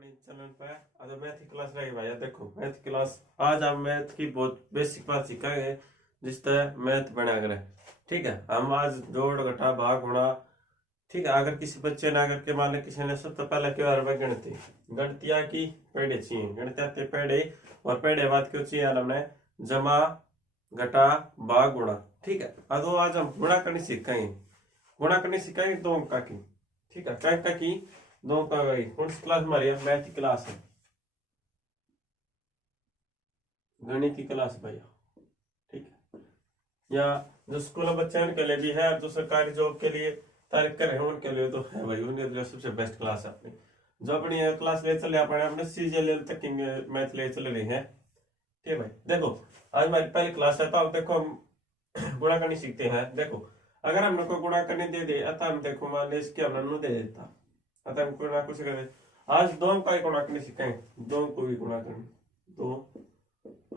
अपनी चैनल पे आज मैथ की क्लास रही भाई। देखो मैथ की क्लास आज हम मैथ की बहुत बेसिक बात सीखेंगे जिस तरह मैथ बना करे। ठीक है, हम आज जोड़ घटा भाग गुणा। ठीक है, अगर किसी बच्चे ने अगर के मान ले किसी ने सबसे पहले क्या बार गणती गणतिया की पेड़े चाहिए गणतिया ते पेड़े और पेड़े बाद क्यों चाहिए हमने जमा घटा भाग गुणा। ठीक है, अब आज हम गुणा करनी सीखेंगे दो अंक की। ठीक है, क्या अंक की दो अंक गई कौन सी क्लास हमारी मैथ की क्लास है, गणित की क्लास भैया। ठीक है, या जो स्कूल बच्चे उनके लिए भी है, जो सरकारी जॉब के लिए तैयारी कर रहे हैं उनके लिए तो है भाई, उनके लिए सबसे बेस्ट क्लास है अपनी। जो अपनी क्लास ले चले अपने सीजे लेवल तक की मैथ ले चल रही है। ठीक है भाई, देखो आज हमारी पहली क्लास है तो अब देखो हम गुणा करनी सीखते हैं। देखो अगर हमने कोई गुणा करने दे दे अतः हम देखो मान लो इसके हमने नु दे देता अतः हम गुणा कुछ करें। आज दो अंक का ही गुणा करने सीखेंगे, दो अंक को भी गुणा करने, दो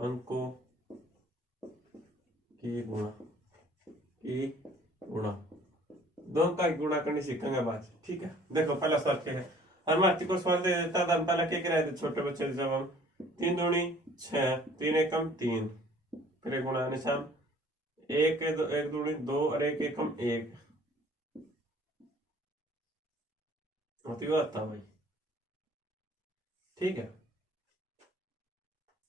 अंकों की गुणा दो अंक का गुणा करने सीखेंगे बाद। ठीक है, देखो पहला सवाल क्या है, हमारे को सवाल दे देता था हम पहले क्या कराए थे छोटे बच्चे जब हम 3 दूनी 6 3 एकम 3 फिर गुणा निशान एक दूनी 2 और एक एकम 1 होती बात था भाई। ठीक है,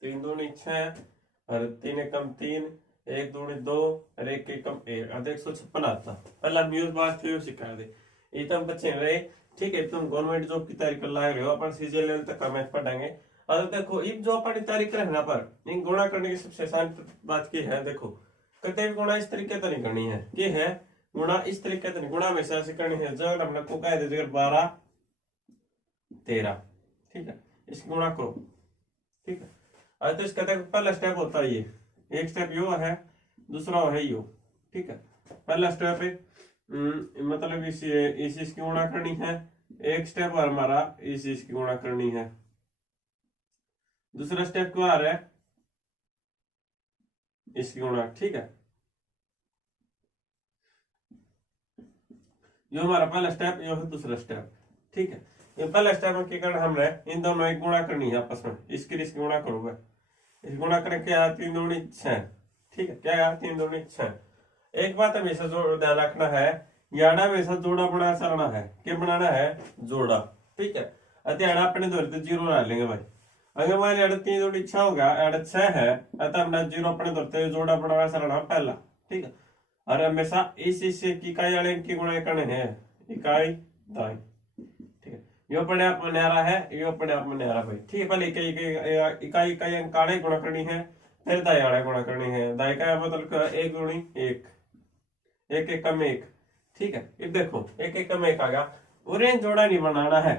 3 दूनी 6 और 3 एकम 3 एक दूनी 2 और एक एकम 1 आधा 156 आता। पहला म्यूज बात तो सिखा दे ये तो हम बच्चे रहे। ठीक है, तुम गवर्नमेंट जॉब की तैयारी कर ला रहे हो अपन सीजीएल लेवल तक का मैथ पढ़ेंगे। और देखो इस जो अपन तैयारी कर ना पर इन गुणा करने की सबसे आसान बात की है। देखो कहते हैं गुणा इस तरीके से नहीं करनी है कि है गुणा इस तरीके से नहीं, गुणा हमेशा से करनी है जब हमने को कह दे 12 13। ठीक है, इसकी गुणा करो। ठीक है, तो इसका पहला स्टेप होता है ये, एक स्टेप यो है दूसरा है यो। ठीक है, पहला स्टेप है मतलब इस इसकी गुणा करनी है, एक स्टेप और हमारा इस इसकी गुणा करनी है। दूसरा स्टेप क्या आ रहा है इसकी गुणा। ठीक है, यो हमारा पहला स्टेप यो है दूसरा स्टेप। ठीक है, ये पहला स्टेप में क्या करना हमने इन दोनों एक गुणा करनी है आपस में, इसकी गुणा करोगे इस गुणा करें क्या 3 दूनी 6। ठीक है, क्या 3 दूनी 6। एक बात हमेशा ध्यान रखना है याड़ा हमेशा जोड़ा बना चलना है, क्या बनाना है जोड़ा। ठीक है, अत्याड़ा अपने दौर से 0 ला लेंगे भाई। अगर हमारे याड़ा 3 दूनी 6 होगा याड़ा 6 है अतः हमने 0 अपने दौर से जोड़ा बनाना चलना पहला। ठीक है, और हमेशा इस इकाई वाले की गुणा करने हैं इकाई दाई। ठीक है, यो अपने आप में न्यारा है यो अपने आप में न्यारा भाई। ठीक है, पहले इकाई इकाई अंकाड़े गुणा करनी है फिर दाई आड़े गुणा करनी है। दाई का मतलब एक दूनी एक एक एकम 1। ठीक है, अब देखो एक एकम 1 आ गया, उन्हें जोड़ा नहीं बनाना है।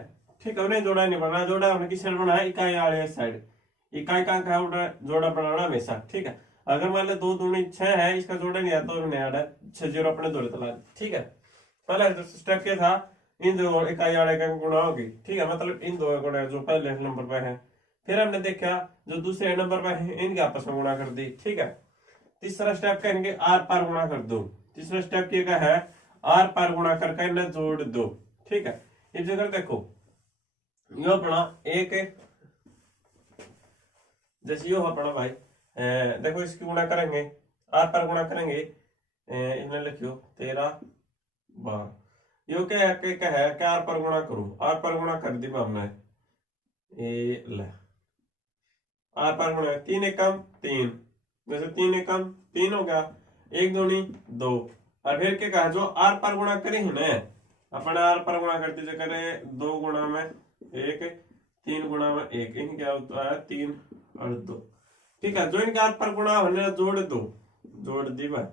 ठीक है, उन्हें जोड़ा नहीं बनाना, जोड़ा उन्हें किस साइड बनाना है इकाई वाले साइड, इकाई का जोड़ा बनाना हमेशा। ठीक है, अगर मान लो 2 दूनी 6 है इसका जोड़ा नहीं आता तो नहीं 6 0 अपने जोड़े तला। ठीक है, पहला स्टेप क्या था इन दो इकाई वाले का गुणा होगी। ठीक है, मतलब इन दो गुणा जो पहले नंबर पे है, फिर हमने देखा जो दूसरे नंबर पे है इनके आपस में गुणा कर दी। ठीक है, तीसरा स्टेप कहेंगे आर पार गुणा कर दो। तीसरा स्टेप क्या है आर पार गुणा करके इन्हें जोड़ दो। ठीक है, इस जगह देखो यो अपना एक जैसे यो अपना भाई देखो इसकी गुणा करेंगे आर पार गुणा करेंगे इन्हें लिखियो 13 12। यो क्या है क्या आर पर गुणा करूं, आर पर गुणा कर दी हमने ले आर पर गुणा 3 एकम 3 जैसे 3 एकम 3 हो गया, एक दूनी 2 और फिर क्या कहा जो आर पर गुणा करे है ना अपने आर पर गुणा करते जो करे 2 गुणा में 1 3 गुणा में 1 इन क्या होता है 3 और 2। ठीक है, जो इनके आर पर गुणा होने जोड़ दो जोड़ दी भाई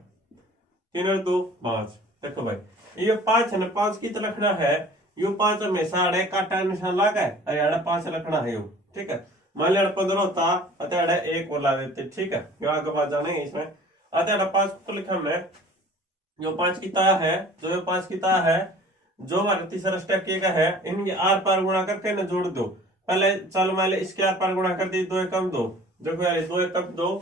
3 और 2 5। देखो भाई ये 5 है ना 5 की तरह रखना है यू 5 हमेशा अड़े काटा निशान लगा है अरे अड़े 5 रखना है यू। ठीक है, मान लिया 15 होता अतः अड़े 1 को ला देते। ठीक है, यो आगे बात जाने इसमें अतः अड़े 5 को लिखा हमने जो 5 की ता है जो 5 की ता है जो हमारा तीसरा स्टेप क्या है इनकी आर पार गुणा करके ना जोड़ दो। पहले चलो मान इसके आर पार गुणा कर दी 2 एकम 2 देखो यार 2 एकम 2।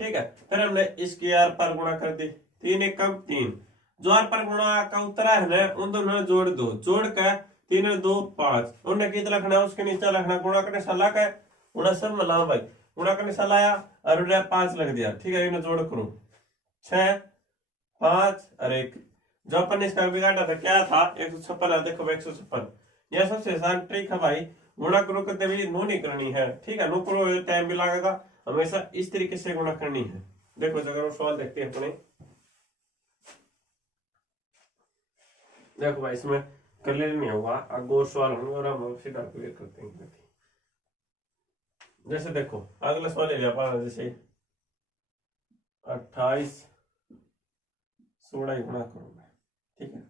ठीक है, फिर हमने इसकी आर पार गुणा कर दी 3 एकम 3 जो आर पर गुणा का उत्तर है ना उन दोनों जोड़ दो, जोड़ कर 3 और 2 5, उन्हें कितना लिखना है, उसके नीचे लिखना गुणा करने साला का है, गुणा सब मिलाओ भाई, गुणा करने साला आया और उन्हें 5 लग दिया, ठीक है, इन्हें जोड़ करूं 6 5 और 1। जो अपन ने इसका बिगाड़ा था क्या था, 156 है, देखो 156, यह सबसे आसान ट्रिक है भाई, गुणा करो करते भी नो नहीं करनी है, ठीक है, नो करो टाइम भी लगेगा, हमेशा इस तरीके से गुणा करनी है। देखो अगर सवाल देखते हैं अपने, देखो भाई इसमें क्लियर नहीं होगा, अब और सवाल होंगे और हम उसी क्लियर करते हैं। जैसे देखो अगला सवाल ले लिया, जैसे 28 16 गुणा करूंगा, ठीक है,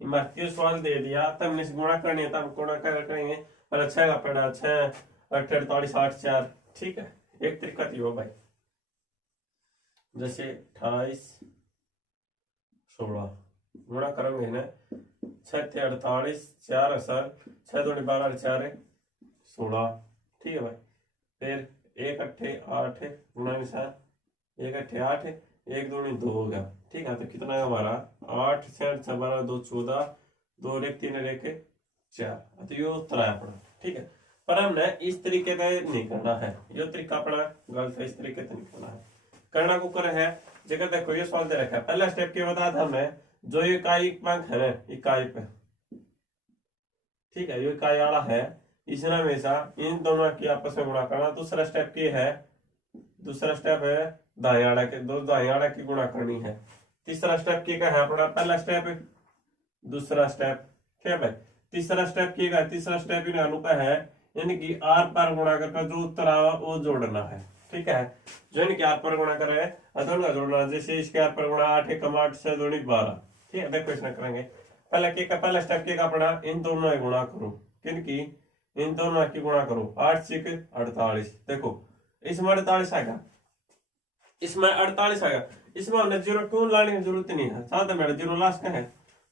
इमारती सवाल दे दिया, तब हमने गुणा करनी है, तब गुणा करेंगे, पर अच्छा का पड़ा 6 8 48 8 4, ठीक है, एक तरीका थी वो भाई, जैसे 28 16 गुणा करेंगे ना, 6 थे 48 4 असर 6 दूनी 12 4 16, ठीक है भाई, फिर 1 अट्ठे 8 गुणा निशान 1 अट्ठे 8 1 दूनी 2 हो गया, ठीक है, तो कितना है हमारा 8 6 12 2 14 2 1 3 1 4, तो ये उत्तर है अपना, ठीक है, पर हमने इस तरीके का नहीं करना है, ये तरीका अपना गलत है, इस तरीके से नहीं करना है, करना को कर है जगह। देखो ये सवाल दे रखा है, पहला स्टेप क्या बता था हमने, जो इकाई पंख है ना इकाई पे, ठीक है, ये इकाई वाला है, इसने हमेशा इन दोनों की आपस में गुणा करना। दूसरा स्टेप ये है, दूसरा स्टेप है दाएं आड़ा के दो दाएं आड़ा की गुणा करनी है। तीसरा स्टेप क्या है अपना, पहला स्टेप दूसरा स्टेप, ठीक है भाई, तीसरा स्टेप क्या है, तीसरा स्टेप इन अनुपा है, यानी कि आर पार गुणा करके जो उत्तर आवा वो जोड़ना है, ठीक है, जो इनके आर पर गुणा करे दोनों का जोड़ना, जैसे इसके आर पर गुणा 8 1 8 6 2 12, ठीक है, देखो इसमें करेंगे, पहला क्या पहला स्टेप क्या अपना, इन दोनों की गुणा करो, किनकी, इन दोनों की गुणा करो, 8 6 48, देखो इसमें 48 आएगा, इसमें 48 आएगा, इसमें हमने 0 क्यों लाने की जरूरत नहीं है, साथ में 0 लास्ट है,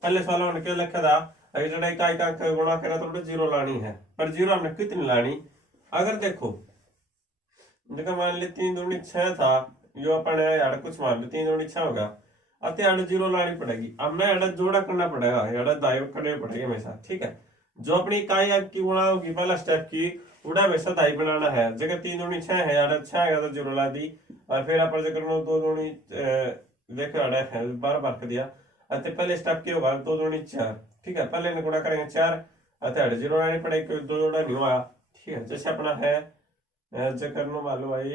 पहले सवाल हमने क्या लिखा था, अगर जड़ा इकाई का गुणा करा तो 0 लानी है, पर 0 हमने कितनी लानी, अगर देखो मान ली 3 दूनी 6 था, यो अपन यार कुछ मान लो 3 दूनी 6 होगा, अब यार 0 लानी पड़ेगी, अब ना यार जोड़ा करना पड़ेगा, यार दाई करनी पड़ेगी हमेशा, ठीक है, जो अपनी इकाई की गुणा होगी पहला स्टेप की उड़ा हमेशा दाई बनाना है, जगह 3 दूनी 6 है, यार 6 आएगा तो 0 ला दी, और फिर अपन जगह 2 दूनी देखो यार है 12 बार कर दिया, अतः पहले स्टेप क्या होगा 2 दूनी 4, ठीक है, पहले ने गुणा करेंगे 4, अतः 0 लानी पड़ेगी क्योंकि 2 जोड़ा नहीं हुआ, ठीक है, जैसे अपना है जगह मालूम भाई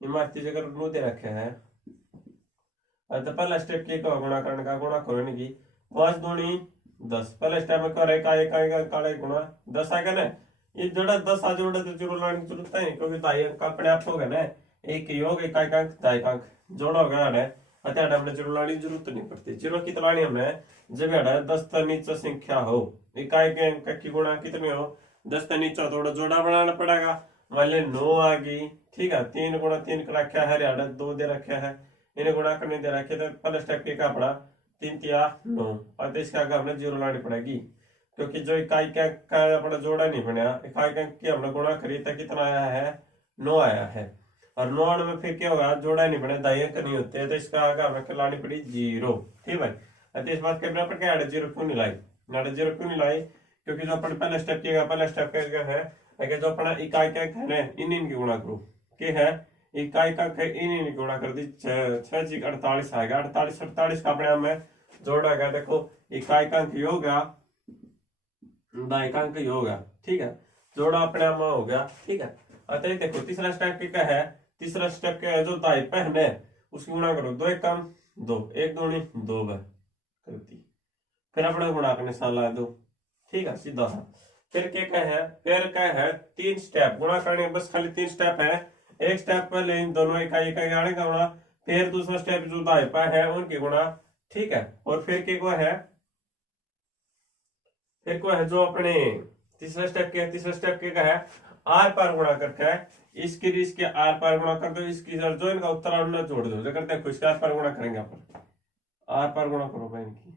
इमारती जगह नो दे रखे है, तो पहला स्टेप क्या गुणा करने का, गुणा करो नहीं की 5 दूनी 10, पहले स्टेप में करे काले गुणा 10 आएगा ना, ये जोड़ा 10 आ जोड़ा तो 0 लाने की जरूरत है, क्योंकि दाई अंक अपने आप हो गया ना, एक योग इकाई का अंक दाई का अंक जोड़ा हो गया है, अतः हमने 0 लाने की जरूरत नहीं पड़ती। 0 कितना लानी हमने, जब 10 से नीचे संख्या हो, इकाई के अंक की गुणा कितनी हो 10 से नीचे, थोड़ा जोड़ा बनाना पड़ेगा, मान ली 9 आ गई, ठीक है, 3 गुणा 3 का रखा है, 2 दे रखे है, इन्हें गुणा करने दे रखे, तो पहले स्टेप क्या पड़ा 3 तिया 9, और इसके आगे हमने 0 लानी पड़ेगी, क्योंकि जो इकाई का अपना जोड़ा नहीं बनया, इकाई का की हमने गुणा करी तो कितना आया है 9 आया है, और 9 में फिर क्या होगा जोड़ा नहीं बने दाई अंक नहीं होते, तो इसका आगे हमें लानी पड़ी 0, ठीक है, तो इस बात के बराबर क्या 0 क्यों नहीं लाई, 0 क्यों नहीं लाई, क्योंकि जो अपन पहला स्टेप किया, पहला स्टेप क्या है जो अपना इकाई का है ना इन इनकी गुणा करो, के है इकाई का इन इनकी गुणा कर दी 6 जी 48 आएगा, 48 48 का अपने आप में जोड़ा गया, देखो इकाई का अंक हो गया दाई का अंक हो गया, ठीक है, जोड़ा अपने आप में हो गया, ठीक है, अतः देखो तीसरा स्टेप क्या है, तीसरा स्टेप क्या है, जो दाई पहन है उसकी गुणा करो, 2 1 कम 2 1 दूनी 2 कर दी, फिर अपने गुणा करने साल ला दो, ठीक है, सीधा सा, फिर क्या है, फिर क्या है 3 स्टेप गुणा करने, बस खाली 3 स्टेप है, एक स्टेप पहले इन दोनों इकाई आने का गुणा, फिर दूसरा स्टेप जो दाई पा है उनकी गुणा, ठीक है, और फिर क्या है, फिर को है जो अपने तीसरा स्टेप क्या है, तीसरा स्टेप क्या है आर पार गुणा करके है, इसके आर पार गुणा कर दो, इसकी जो इनका उत्तर उन्हें जोड़ दो, जो करते हैं इसके आर पार गुणा करेंगे अपन, आर पार गुणा करो भाई इनकी,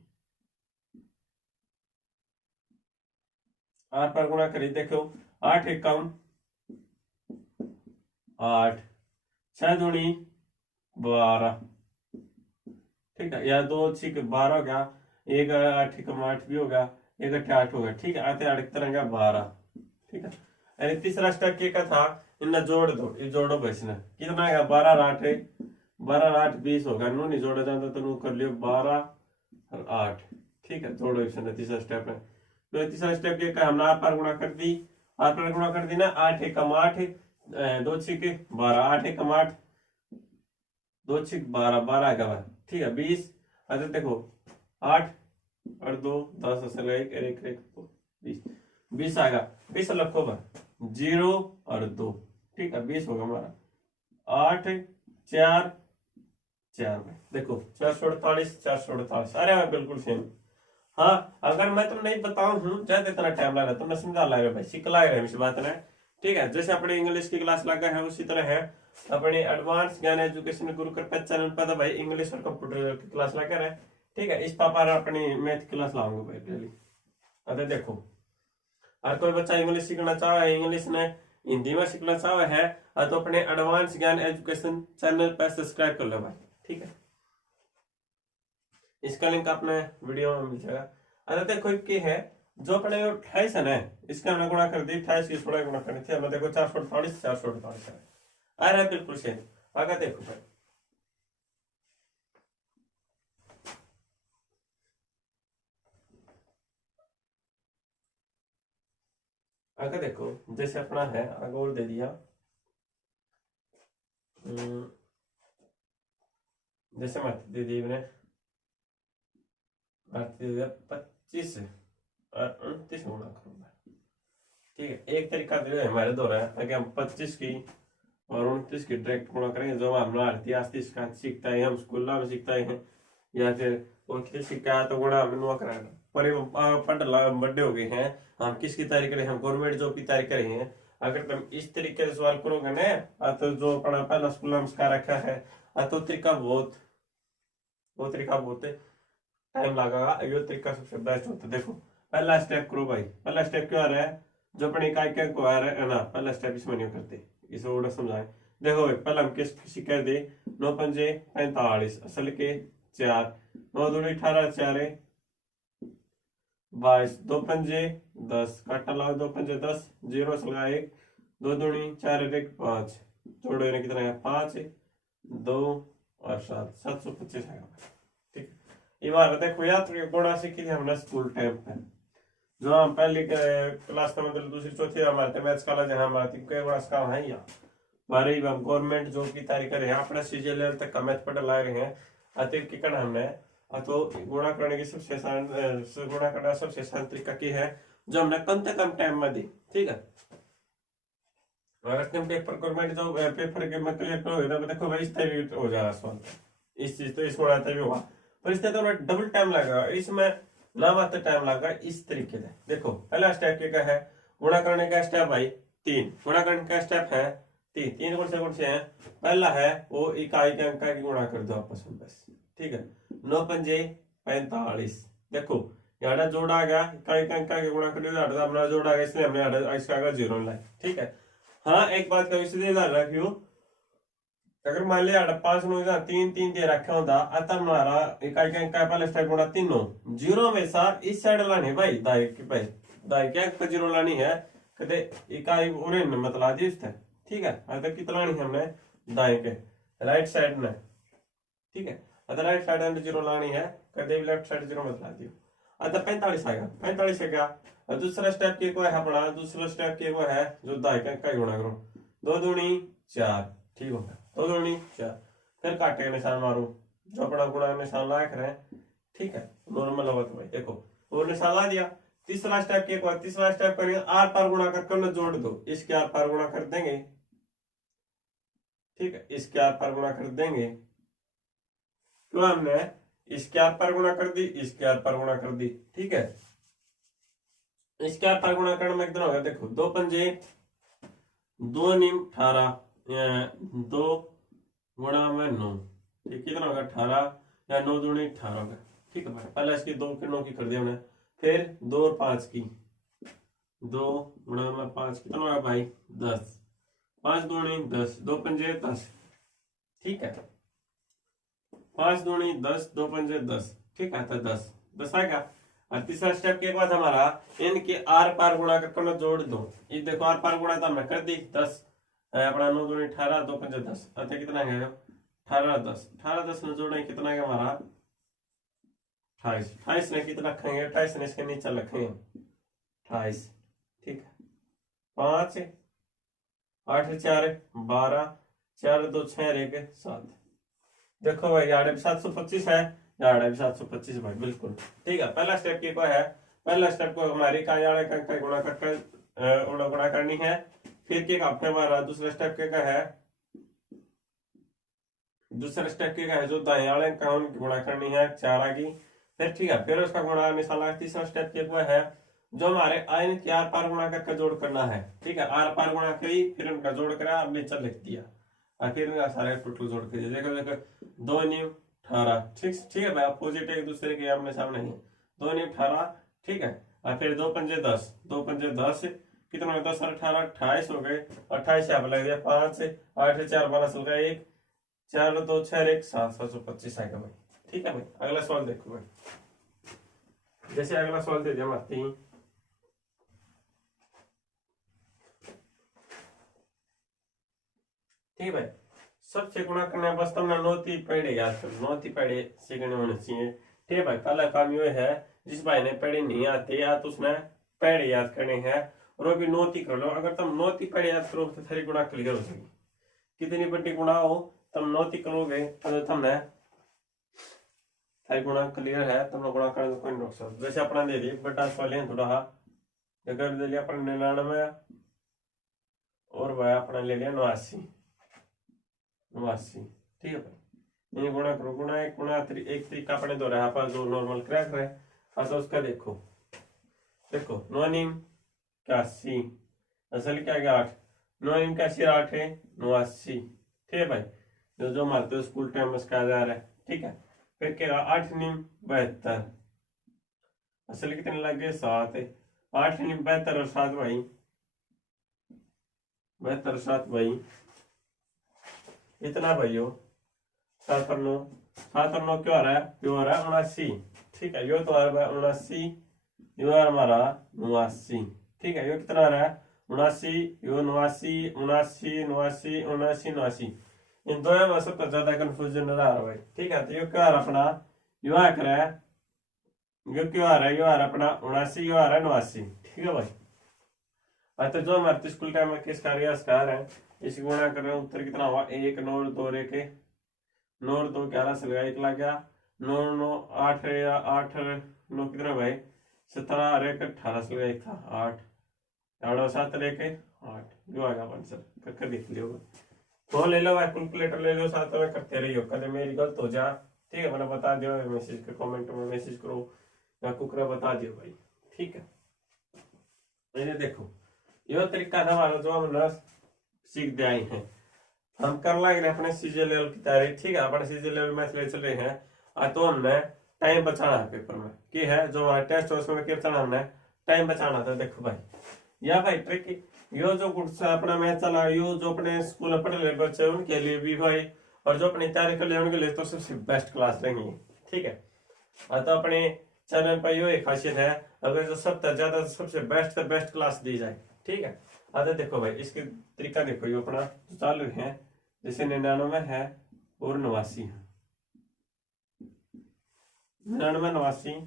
आर पार गुणा करिए, देखो 8 1 कम 8 6 दूनी 12, ठीक है, या 2 6 12 हो गया, एक 8 कम 8 भी होगा, एक 8 8 होगा, ठीक है। आते 8 तरंगा 12, ठीक है। यानी तीसरा स्टेप क्या था, इन्हें जोड़ दो, ये जोड़ो भाई इसने कितना है 12 8 है, 12 8 20 होगा, नू नहीं जोड़ा जाता तो नू कर लियो 12 और 8, ठीक है। जोड़ो इसने तीसरा स्टेप है। तो तीसरा स्टेप क्या, हमने आर पार गुणा कर दी, आर पार गुणा कर दी ना, 8 एकम 8 2 छिके 12, 8 एकम 8 2 छिक 12, 12 का 12, ठीक है 20। अच्छा देखो 8 और 2 10 असल एक 20, 20 आएगा, 20 लखो पर 0 और 2, ठीक है 20 होगा हमारा, 8 4 4 में देखो 448 448, अरे हाँ बिल्कुल सेम। हाँ अगर मैं तुम नहीं बताऊं हूँ ज्यादा इतना टाइम लग रहा है, तुमने समझा लग रहा है भाई, सीख लग रहा है इस बात ने, ठीक है। जैसे अपने इंग्लिश की क्लास लगा है उसी तरह है अपने एडवांस ज्ञान एजुकेशन गुरुकुल पे चैनल पर तो भाई इंग्लिश और कंप्यूटर की क्लास लगा रहा है, ठीक है। इस पापा अपनी मैथ क्लास लाऊंगा भाई डेली। अरे देखो अगर कोई बच्चा इंग्लिश सीखना चाह रहा है, इंग्लिश ने हिंदी में सीखना चाह रहा है, तो अपने एडवांस ज्ञान एजुकेशन चैनल पर सब्सक्राइब कर लो भाई, ठीक है। इसका लिंक अपने वीडियो में मिल जाएगा। अरे देखो क्या है, जो अपने 28 है ना, इसका हमने गुणा कर दी 28 की थोड़ा गुणा करनी थी हमें, देखो 448 448 है, अरे बिल्कुल सेम। आगे देखो भाई, आगे देखो जैसे अपना है आगे और दे दिया, जैसे मत दे दी मैंने 25 और 29 गुणा करूंगा, ठीक है। एक तरीका जो है हमारे द्वारा है ताकि हम 25 की और 29 की डायरेक्ट गुणा करेंगे, जो हमारा इतिहास सीखता है, हम स्कूल में सीखता है, या फिर उनकी सीखा तो गुणा हमें नुआ कराना पर बड़े हो गए हैं, हम किसकी तैयारी करें, हम गवर्नमेंट जॉब की तैयारी करें हैं। अगर तुम इस तरीके से सवाल करोगे ना, तो जो अपना पहला स्कूल में सिखा रखा है, तो तरीका बहुत वो तरीका बहुत टाइम लगेगा, ये तरीका सबसे बेस्ट होता है। देखो पहला स्टेप करो भाई, पहला स्टेप क्या आ रहा है, जो अपने इकाई क्या को आ रहा है ना, पहला स्टेप इसमें नहीं करते, इसे और समझाएं। देखो भाई पहला हम किसी कह दे 9 पंजे 45 असल के 4, 9 दूनी 18 4 22, 2 पंजे 10 काटा लाओ, 2 पंजे 10 जीरो सलगा 1, 2 दूनी 4 1 5, जोड़ो इन्हें कितना है 5 2 और 7 725 है, ठीक है। इमारत देखो याद गुणा सीखी थी हमने स्कूल टाइम पे, जो हम पहली क्लास में मतलब दूसरी चौथी हमारे मैथ्स कॉलेज है हमारे कई वर्ष का है या बारे हम गवर्नमेंट जॉब की तैयारी कर रहे हैं, अपने सीजे लेवल तक का मैथ पढ़ ला रहे हैं, अतिरिक्त की करना हमने तो गुणा करने की सबसे आसान गुणा करना सबसे आसान तरीका की है जो हमने कम से कम टाइम में दी, ठीक है। अगर पेपर गवर्नमेंट जॉब पेपर के में क्लियर करो तो देखो भाई इस तरह हो जाएगा सवाल, इस चीज तो इस गुणा तभी होगा, पर इससे तो डबल टाइम लगेगा, इसमें ना मात्र टाइम लगेगा। इस तरीके से देखो पहला स्टेप क्या है, गुणा करने का स्टेप भाई 3, गुणा करने का स्टेप है 3 कौन से हैं, पहला है वो इकाई के अंक की गुणा कर दो आपस में बस, ठीक है। 9 पंजे 45, देखो यहाँ जोड़ा आ गया, इकाई के अंक की गुणा कर दो, अपना जोड़ा आ गया इसलिए हमने इसका आगे 0 लाया, ठीक है। हाँ एक बात का इसलिए ध्यान रखियो, अगर मान लिया 5 नो 3 3 दे रखा होता आता हमारा इकाई के अंक पहले स्टेप गुणा 3 जीरो में सा इस साइड लानी है भाई, दाई के भाई दाई के अंक पर 0 लानी है, कदे इकाई उन्हें मतलब दी उससे, ठीक है। अगर कितना लानी है हमने दाएं के राइट साइड में, ठीक है। अगर राइट साइड में 0 लानी है, कदे भी लेफ्ट साइड 0 बता दियो, अगर 45 आएगा, 45 है क्या। दूसरा स्टेप के को है अपना, दूसरा स्टेप के को है जो दाएं के अंक का गुणा करो, 2 दूनी 4, ठीक होगा 2 दूनी 4, फिर काटे निशान मारो, जो अपना गुणा निशान ला रहे, ठीक है। नॉर्मल होगा तो भाई देखो और निशान ला दिया। तीसरा स्टेप के को, तीसरा स्टेप करेंगे आर पार गुणा कर जोड़ दो, इसके आर पार गुणा कर देंगे, ठीक है। इसके आर पार गुणा कर देंगे, तो हमने इसके आर पार गुणा कर दी, इसके आर पार गुणा कर दी, ठीक है। इसके आर पार गुणा करने में कितना होगा, देखो 2 पंजे 2 नीम 18, 2 गुणा में 9, ठीक कितना होगा 18 या 9 दूनी 18 होगा, ठीक है भाई। पहले इसकी 2 की 9 की कर दिया हमने, फिर 2 और 5 की, 2 गुणा में 5 कितना होगा भाई 10, 5 दूनी 10, 2 पंजे 10, ठीक है। 5 दूनी 10, 2 पंजे 10, ठीक है, तो 10 10 आएगा। और तीसरा स्टेप के बाद हमारा इनके आर पार गुणा करके जोड़ दो। ये देखो आर पार गुणा तो हमने कर दी 10 अपना 9 दूनी 18 2 5 10 अतः कितना है 18 10 18 10 में जोड़े कितना है हमारा 28। 28 ने कितना रखेंगे 28 ने इसके नीचे रखेंगे 28। ठीक है 5 8 4 12 4 2 6 1 7। देखो भाई यहाँ भी 725 है, यहाँ भी 725 भाई बिल्कुल ठीक है। पहला स्टेप क्या है, पहला स्टेप को हमारी का गुणा करके गुणा करनी है। फिर क्या फिर हमारा दूसरा स्टेप क्या है, दूसरा स्टेप क्या है जो दाएं वाले का उनकी गुणा करनी है 4 आ गई। फिर ठीक है फिर उसका गुणा निशान। तीसरा स्टेप क्या है जो हमारे आयन के आर पार गुणा करके जोड़ करना है। ठीक है आर पार गुणा करी फिर उनका जोड़ करा अब नीचे लिख दिया और फिर सारे टोटल जोड़ कर दिया। देखो देखो 2 न्यू 18। ठीक है भाई अपोजिट एक दूसरे के आमने सामने है 2 न्यू 18। ठीक है और फिर 2 पंजे 10 2 पंजे 10 कितना 10 18 28 हो गए। 28 यहाँ पर लग गया 5 8 4 12 हो गया 1 4 2 6 1 7 725 आएगा भाई। ठीक है भाई अगला सवाल देखो भाई। जैसे अगला सवाल दे दिया मारती ठीक है भाई। सबसे गुणा करने बस तुमने नौती पढ़े याद कर, नौती पढ़े सीखने होने चाहिए। ठीक है भाई पहला काम ये है जिस भाई ने पढ़े नहीं आते या तो उसने पढ़े याद करने हैं और वो भी नौती कर लो। अगर तुम नौती पढ़े याद करो तो सारी गुणा क्लियर हो जाएगी। कितनी बड़ी गुणा हो तुम नौती करोगे तो तुमने सारी गुणा क्लियर है, तुम गुणा करने कोई नहीं रोक सकता। जैसे अपना दे दिए बड़ा सवाल है थोड़ा अगर दे लिया अपने 99 और भाई अपना ले लिया 89। ठीक है भाई ये गुणा करो गुणा एक तरीका अपने दो रहा पर जो नॉर्मल क्रैक रहे अच्छा उसका देखो देखो 9 81 असल क्या गया 8 9 81 8 है 89। ठीक है भाई जो जो मारते हो स्कूल टाइम में इसका जा रहा है। ठीक है फिर क्या 8 72 असल कितने लग गए 7 है 8 72 और 7 भाई 72 7 भाई इतना भाई हो 7 और 9 क्यों आ रहा है क्यों आ रहा है 79। ठीक है यो तो आ रहा है 79 यो है हमारा 89। ठीक है यो कितना आ रहा है 79 यो 89 79 89 89 89 इन दोनों में सबसे ज्यादा कंफ्यूजन आ रहा है भाई। ठीक है तो यो क्या आ रहा अपना यो आ रहा है यो क्यों आ रहा है यो आ रहा अपना 79 यो आ रहा है 89। ठीक है भाई तो जो हमारे स्कूल टाइम में किस कार्य है इस गुणा कर रहे हैं उत्तर कितना हुआ 1 9 2 के 9 2 11 से लगा 1 लग गया 9 9 8 8 9 कितना भाई 17 और 1 18 से लगा 1 था 8 8 7 लेके 8 जो आएगा आंसर करके देख लियो तो ले लो भाई कैलकुलेटर ले लो साथ में करते रहियो कल मेरी गलत हो जा। ठीक है मैंने बता दियो मैसेज के कमेंट में मैसेज करो या कुकरा बता दियो भाई। ठीक है मैंने देखो ये तरीका था हमारा जो हमने सीख दिया हैं हम कर लगे अपने सीजे लेवल की तैयारी। ठीक है अपने सीजे लेवल में ले चल रहे हैं तो हमने टाइम बचाना है पेपर में की है जो हमारा टेस्ट है उसमें क्या बचाना हमने टाइम बचाना था। देखो भाई या भाई ट्रिक यो जो अपना मैथ चला यो जो अपने स्कूल में पढ़े रहे बच्चे उनके लिए भी भाई और जो अपनी तैयारी कर ले उनके लिए तो सबसे बेस्ट क्लास रहेंगी। ठीक है तो अपने चैनल पर यो एक खासियत है अगर जो सबसे ज्यादा सबसे बेस्ट क्लास दी जाए। ठीक है आधा देखो भाई इसके तरीका देखो ये अपना चालू है जैसे 99 है और 89 है 99 89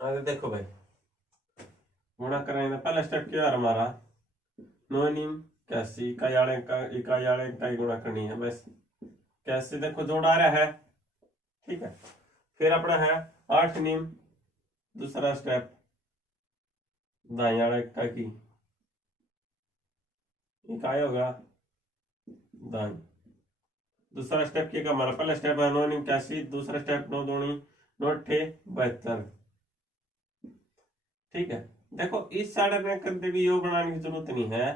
आधा देखो भाई गुणा करेंगे पहला स्टेप क्या है हमारा 9 81 इकाई गुणा करनी है बस कैसे देखो जोड़ आ रहा है। ठीक है फिर अपना है 8 दूसरा स्टेप दाएं की इकाई होगा दाएं। दूसरा स्टेप क्या हमारा पहला स्टेप है 9 81 दूसरा स्टेप 9 दूनी 9 72। ठीक है देखो इस साइड में कभी भी यो बनाने की जरूरत नहीं है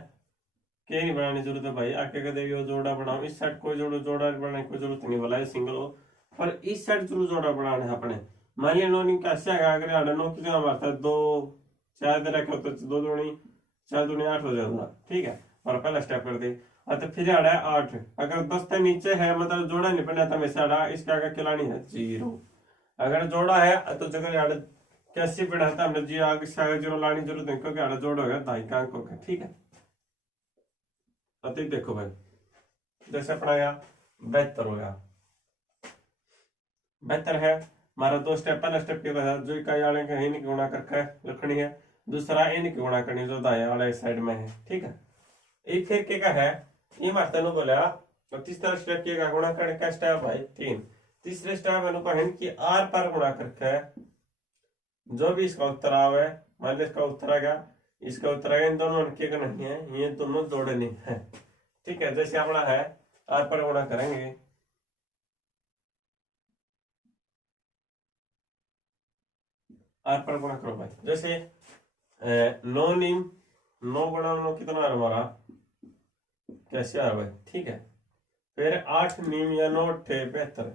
क्या नहीं बनाने की जरूरत है भाई आके कदे यो जोड़ा बनाओ इस साइड कोई जोड़ा बनाने की जरूरत नहीं बोला सिंगल हो पर इस साइड जरूर जोड़ा बनाना है अपने। मान लिया 9 81 अगर 9 कितना हमारा 2 4 रखे तो 2 दूनी 4 दूनी 8 हो जाएगा। ठीक है और पहला स्टेप कर दे तो फिर आड़ा है 8। अगर 10 से नीचे है मतलब जोड़ा नहीं बना तो हमेशा आड़ा इसका आगे खिलानी है 0। अगर जोड़ा है तो जगह आड़ा कैसे बना था हमने जी आगे से आगे 0 लानी जरूरत नहीं क्योंकि आड़ा जोड़ हो गया 2.5 का अंक हो गया। ठीक है, तो देखो भाई जैसे अपना यहाँ 72 हो गया। 72 है हमारा 2 स्टेप। पहला स्टेप क्या था जो इकाई आड़े का इनकी गुणा करके रखनी है, दूसरा इनकी गुणा करनी जो दाएं वाले साइड में है। ठीक है, एक फिर के का है ये मारता नु बोला। तो तीसरा स्टेप के का गुणा करने का स्टेप भाई 3। तीसरे स्टेप अनुपालन की आर पर गुणा करके जो भी इसका उत्तर आवे, मान लो इसका उत्तर आ गया, इसका उत्तर आ गया, इन दोनों के का नहीं है, ये दोनों जोड़ने हैं। ठीक है, जैसे अपना है आर पर गुणा करेंगे, आर पर गुणा करो भाई। जैसे 9 नीम 9 गुणा 9 कितना है हमारा कैसे आ रहा भाई। ठीक है, फिर 8 नीम या 9 अट्ठे 72।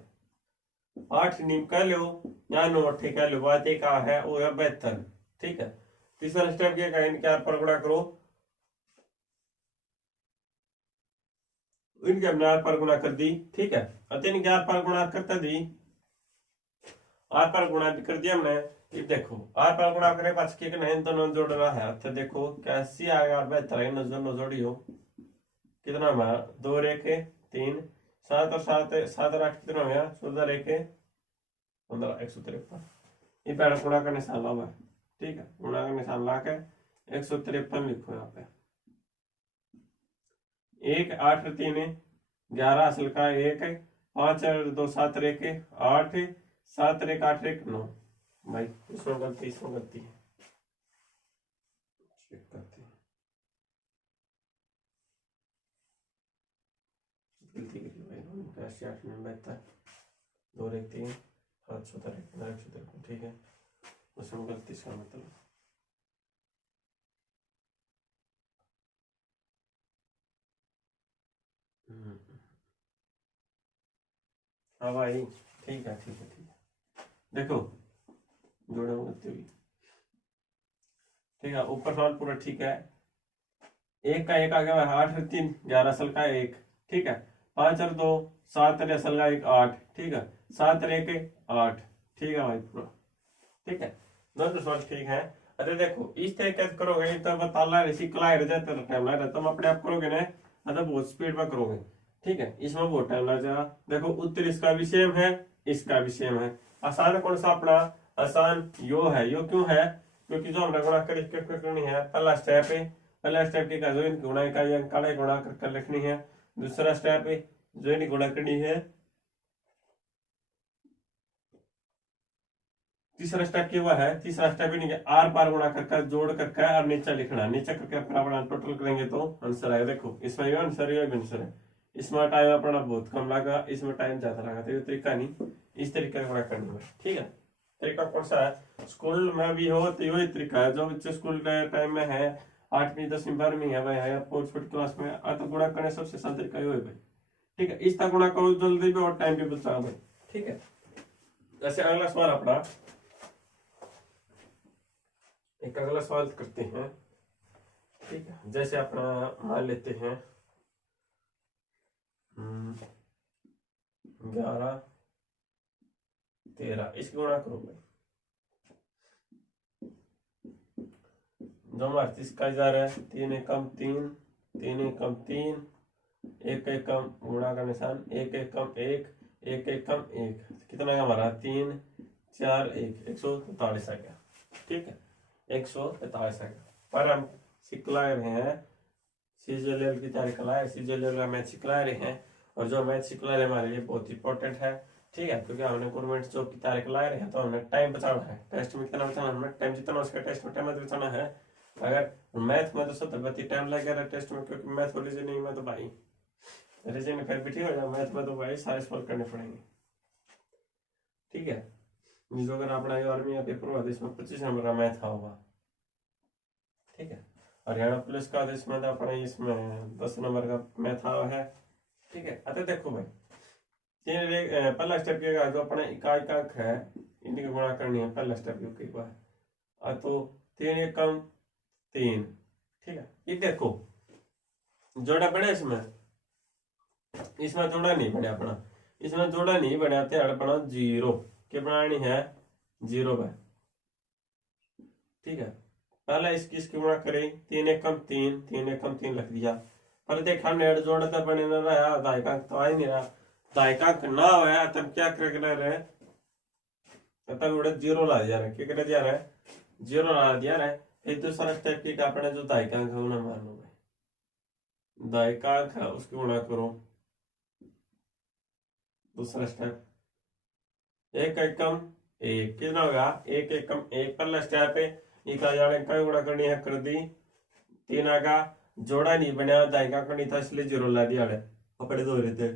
8 नीम कह लो या 9 अट्ठे कह लो, बात एक है वो है 72। ठीक है, तीसरा स्टेप क्या है इनके आर पर गुणा करो, इनके हमने आर पर गुणा कर दी। ठीक है, अतः इनके आर पर गुणा करता दी, आर पर गुणा कर दिया हमने। ये देखो आर पर गुणा करे पास के नहीं दोनों जोड़ रहा है, तो देखो कैसी आएगा 72 इन दोनों जोड़ियो कितना हमारा 2 रेखे 3 7 और 7 7 और 8 कितना हो गया 14 रेखे 15 153। ये पहले गुणा का निशान लाओ। ठीक है, गुणा का निशान ला के 153 लिखो यहाँ पे। 1 8 3 11 असल का 1 5 और 2 7 रेखे 8 7 रेख 8 रेख 9। भाई इसमें गलती है चेक करते हैं गलती की भाई। कैसे 8 में 72 2 रेख 3 7 17 रेख 153। ठीक है, उसमें गलती इसका मतलब हाँ भाई। ठीक है ठीक है ठीक है, देखो जोड़े में गलती हुई। ठीक है, ऊपर सवाल पूरा ठीक है। एक का एक आ गया 8 और 3 11 असल का 1। ठीक है, 5 और 2 7 और असल का 1 8। ठीक है, 7 और 1 8। ठीक है भाई पूरा ठीक है, दोनों सवाल ठीक है। अरे देखो इस तरीके से करोगे तो बताला रिसिकला रह जाता है, टाइम लग रहा तुम अपने आप करोगे ना मतलब बहुत स्पीड में करोगे। ठीक है, इसमें बहुत टाइम लग जाएगा। देखो उत्तर इसका भी सेम है, इसका भी सेम है। आसान कौन सा अपना आसान यो है। यो क्यों है क्योंकि जो हमने गुणा करनी है पहला स्टेप है। पहला स्टेप की जो इनकी गुणा इकाई अंकाड़े गुणा कर लिखनी है। दूसरा स्टेप है जो इनकी गुणा करनी है। तीसरा स्टेप क्या हुआ है, तीसरा स्टेप ही नहीं आर पार गुणा करके जोड़ करके और नीचे लिखना, नीचे करके फिर अपना टोटल करेंगे तो आंसर आएगा। देखो इसमें ये आंसर ये भी आंसर है। इसमें टाइम अपना बहुत कम लगा, इसमें टाइम ज्यादा लगा, तो ये तरीका नहीं, इस तरीके का गुणा करना है। ठीक है, तरीका कौन सा है स्कूल में भी हो तो यही तरीका है। जो बच्चे स्कूल टाइम में है 8वीं 10वीं 12वीं है भाई है छोटी क्लास में तो गुणा करने सबसे आसान तरीका ये है भाई। ठीक है, इस तरह गुणा करो जल्दी भी और टाइम भी बचाओ भाई। ठीक है, जैसे अगला सवाल अपना एक अगला सवाल करते हैं। ठीक है, जैसे अपना मान लेते हैं 11 13 इसकी गुणा करो भाई। जो हमारे 30 का जा रहा है 3 एकम 3 3 एकम 3 1 एकम गुणा का निशान 1 एकम 1 1 एकम 1 कितना है हमारा 3 4 1 143 आ गया। ठीक है, 143 आ गया। पर हम सिखला रहे हैं सीजीएलएल की तैयारी कर रहे हैं, सीजीएलएल का मैथ सिखला रहे हैं और जो मैथ सिखला रहे हमारे लिए बहुत इंपॉर्टेंट है। ठीक है, क्योंकि हमने गवर्नमेंट जॉब की तैयारी कर रहे हैं तो हमने टाइम बचाना है। टेस्ट में कितना बचाना हमने टाइम जितना उसका टेस्ट में टाइम बचाना है। अगर मैथ में तो 70 गति टाइम लगेगा टेस्ट में, क्योंकि मैथ और रीजनिंग में तो भाई रीजनिंग फिर भी ठीक हो जाए, मैथ में तो भाई सारे सॉल्व करने पड़ेंगे। ठीक है, जो अगर अपना आर्मी का पेपर हुआ तो इसमें 25 नंबर का मैथ होगा। ठीक है, हरियाणा पुलिस का तो इसमें तो अपने इसमें 10 नंबर का मैथ आया है। ठीक है, अतः देखो भाई पहला स्टेप क्या जो अपने इकाई का अंक है इनकी गुणा करनी है। पहला स्टेप क्योंकि तो 3 एकम 3। ठीक है, ये देखो जोड़ा बड़ा इसमें इसमें जोड़ा नहीं बने अपना, इसमें जोड़ा नहीं बने थे अपना जीरो के बनानी है जीरो बाय। ठीक है, पहले इसकी इसकी गुणा करें, 3 एकम 3, 3 एकम 3 लिख दिया। पर देखा नेट जोड़ तो बने ना रहा, दायका तो आ ही नहीं रहा, दायका ना होया तब क्या कर रहे, तब उड़े जीरो ला दिया रहा, क्या कर दिया रहा है, जीरो ला दिया रहा है। फिर दूसरा स्टेप की अपने जो दायका है उन्हें मान लो, दायका है उसकी गुणा करो। दूसरा स्टेप, एक एकम एक कितना होगा, एक एकम एक, पहला स्टेप है इका जाने का गुणा करनी है कर दी, 3 आगा, जोड़ा नहीं बनया दायका करनी था इसलिए जीरो ला दिया अपने दो रहते।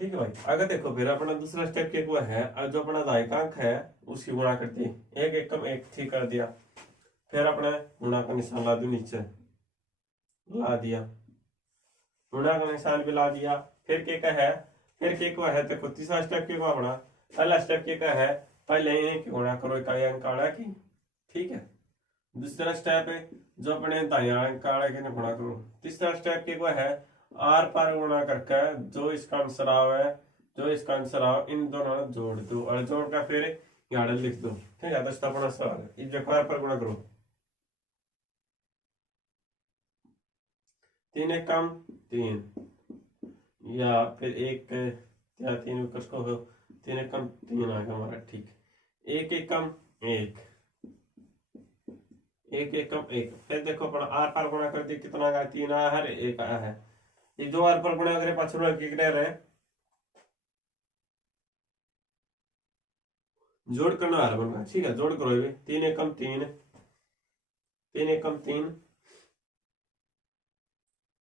ठीक है भाई, अगर देखो फिर अपना दूसरा स्टेप क्या हुआ है, जो अपना दायकांक है उसकी गुणा करती है, एक एकम एक ठीक कर दिया, फिर अपने गुणा का निशान ला दो नीचे, ला दिया, गुणा का निशान भी ला दिया। फिर क्या है, फिर क्या है, देखो तीसरा स्टेप क्या हुआ अपना, पहला स्टेप क्या है, पहले एक गुणा करो इकाई अंक आड़ा की। ठीक है, दूसरा स्टेप है जो अपने दाया अंक आड़ा की गुणा करो। तीसरा स्टेप क्या हुआ है, आर पार गुणा करके जो इसका आंसर आवे, जो इसका आंसर आवे इन दोनों को जोड़ दो, और जोड़ का फिर यहाँ लिख दो। ठीक है, तो अपना सवाल है इस आर पर गुणा करो, 3 एकम 3, या फिर एक या 3 को हो, 3 एकम 3 आ गया हमारा। ठीक, एक एकम एक, एक एकम एक, फिर देखो अपना आर पार गुणा कर दिया, कितना आया, 3 आया है, एक आया है, ये दो आर पर गुणा करे पांच कितने रहे, जोड़ करना आर बनना। ठीक है, जोड़ करो ये 3 एकम 3, 3 एकम 3,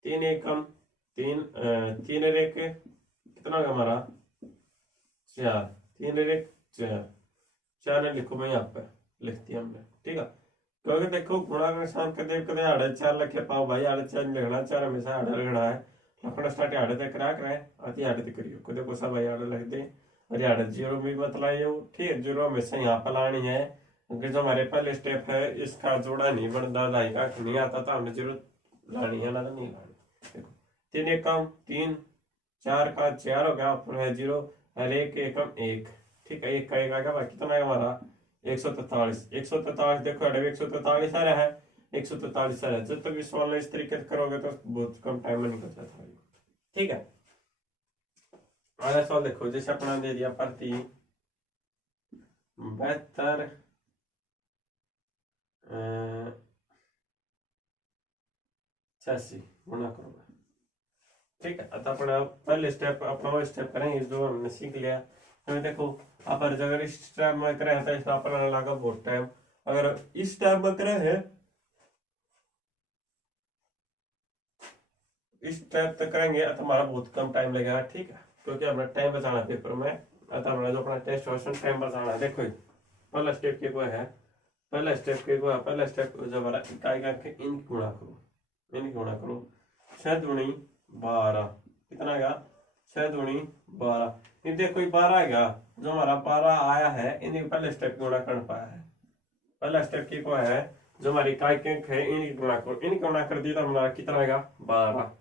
3 एकम 3, 3 एक कितना होगा हमारा 4, 3 एक 4, 4 ने लिखो मैं यहाँ पे लिख दिया हमने। ठीक है, क्योंकि देखो गुणा का निशान कदे कदे आड़े 4 लिखे पाओ भाई, आड़े 4 लिखना, 4 हमेशा आड़े लिखना है, लखना स्टार्ट आड़े तक करा कराए अति आड़े तक करियो, कदे को सब भाई आड़े लिख दे, और आड़े जीरो भी मत लाइयो। ठीक है, जीरो हमेशा यहाँ पर लानी है, क्योंकि जो हमारे पहले स्टेप है इसका जोड़ा नहीं बनता, लाई का नहीं आता, तो हमने जीरो लानी है, ना तो नहीं लानी। देखो 3 एकम 3, 4 का 4 हो गया, ऊपर है जीरो, और एक एकम एक। ठीक है, एक का एक आ गया, कितना है हमारा 143, 143 देखो अड़े 143 आ रहा है, 143 आ रहा है। जब तक इस सवाल इस तरीके से करोगे तो बहुत कम टाइम में निकल जाता है। ठीक है, अगला सवाल देखो, जैसे अपना दे दिया प्रति 72 86 गुणा करोगे। ठीक है, तो अपना पहले स्टेप अपना वो स्टेप करेंगे जो हमने सीख लिया। हमें देखो आप अगर इस स्टेप में करें तो इसमें अपना लगा बहुत टाइम, अगर इस स्टेप में करें है इस स्टेप तक करेंगे तो हमारा बहुत कम टाइम लगेगा। ठीक है, क्योंकि अपना टाइम बचाना पेपर में, अतः हमारा जो अपना टेस्ट क्वेश्चन टाइम बचाना है। देखो पहला स्टेप क्या है, पहला स्टेप क्या है, पहला स्टेप जो हमारा इकाई करके इनकी गुणा करो, इनकी गुणा करो, 6 दूनी 12 कितना आएगा, 6 दूनी 12, ये देखो 12 आएगा, जो हमारा 12 आया है इन्हीं पहले स्टेप गुणा कर पाया है। पहला स्टेप क्या है, जो हमारी इकाई अंक है इनकी गुणा करो, इनकी गुणा कर दी तो हमारा कितना आएगा 12,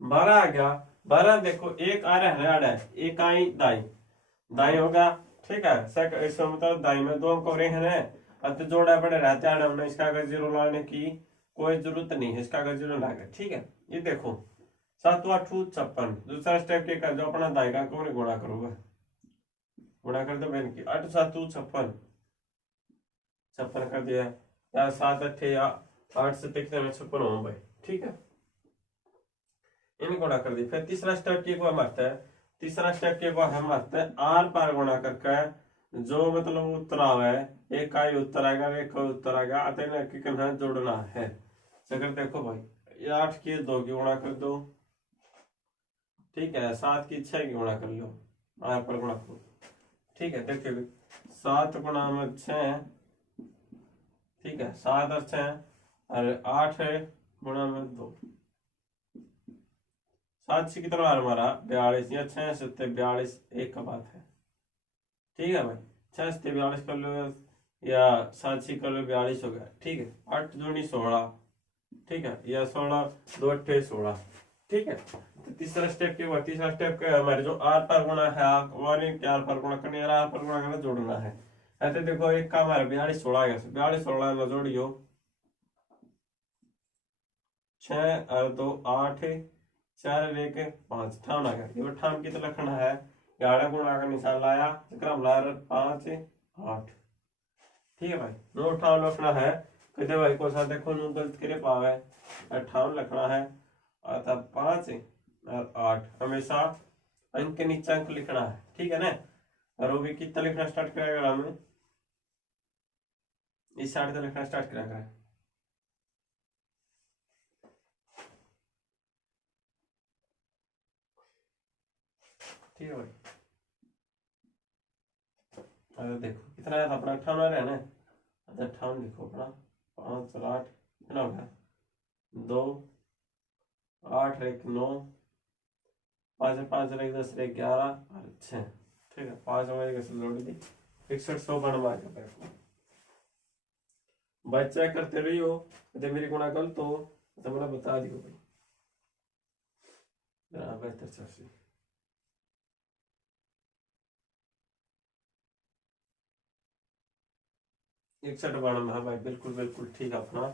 12 आ गया। 12 देखो एक आ रहा है, एक आई दाई, दाई होगा। ठीक है, इसका मतलब दाई में 2 अंक रहे हैं, अब तो जोड़ा बड़े रहते हैं, हमने इसका अगर जीरो लाने की कोई जरूरत नहीं है, इसका अगर जीरो लाएगा। ठीक है, ये देखो 7 8 56, दूसरा स्टेप क्या कर, जो अपना दाई का अंक गुणा करोगे, गुणा कर दो बहन की, 8 7 56, 56 कर दिया, या 7 8 या 8 से कितने में 56 हो भाई। ठीक है, इन गुणा कर दी। फिर तीसरा स्टेप की को मारता है, तीसरा स्टेप की को हम मारते हैं आर पार गुणा करके, जो मतलब उत्तर आवे, एक का ही उत्तर आएगा, एक का उत्तर आएगा, अतः की करना जोड़ना है। अगर देखो भाई, ये 8 की 2 की गुणा कर दो, ठीक है, 7 की 6 की गुणा कर लो, आर पर गुणा करो। ठीक है, देखिए 7 गुणा में 6, ठीक है, 7 और 6 और 8 है गुणा में 2, 7 से कितना बार हमारा 42, या 6 से 42 एक का बात है। ठीक है भाई, 6 से 42 कर लो, या 7 से कर लो 42 हो गया। ठीक है, 8 दूनी 16, ठीक है, या 16 2 8 16। ठीक है, तो तीसरा स्टेप क्या हुआ, तीसरा स्टेप क्या है हमारे जो आर पर गुणा है वाले के आर पर गुणा करनी है, आर पर गुणा करना जोड़ना है। ऐसे देखो एक का हमारे 42 16 है, 42 16 में जोड़ियो 6 और 2 8 4 और 1 5 ठाम आ गया। ये ठाम की तो लिखना है 11 गुणा का निशान लाया, क्रम ला 5 8। ठीक है भाई, नो ठाम लिखना है कहते भाई को सा देखो नो गलत करे पावे, ठाम लिखना है अर्थात 5 और 8 हमेशा अंक के नीचे अंक लिखना है। ठीक है ना, और वो भी कितना लिखना स्टार्ट करेगा हमें इस साइड से लिखना स्टार्ट करेगा। ठीक है भाई, अरे देखो कितना है अपना 58 है ना, अच्छा 58 लिखो अपना 5 और 8 कितना हो गया 2 8 1 9 5 5 1 10 1 11 और 6। ठीक है, 5 हमारे कैसे जोड़ दी 61 बन मार के बैठो भाई, चेक करते रही हो यदि मेरी गुणा गलत हो तो मैंने बता दियो भाई। बेहतर 84 61 92 है भाई, बिल्कुल बिल्कुल ठीक है अपना।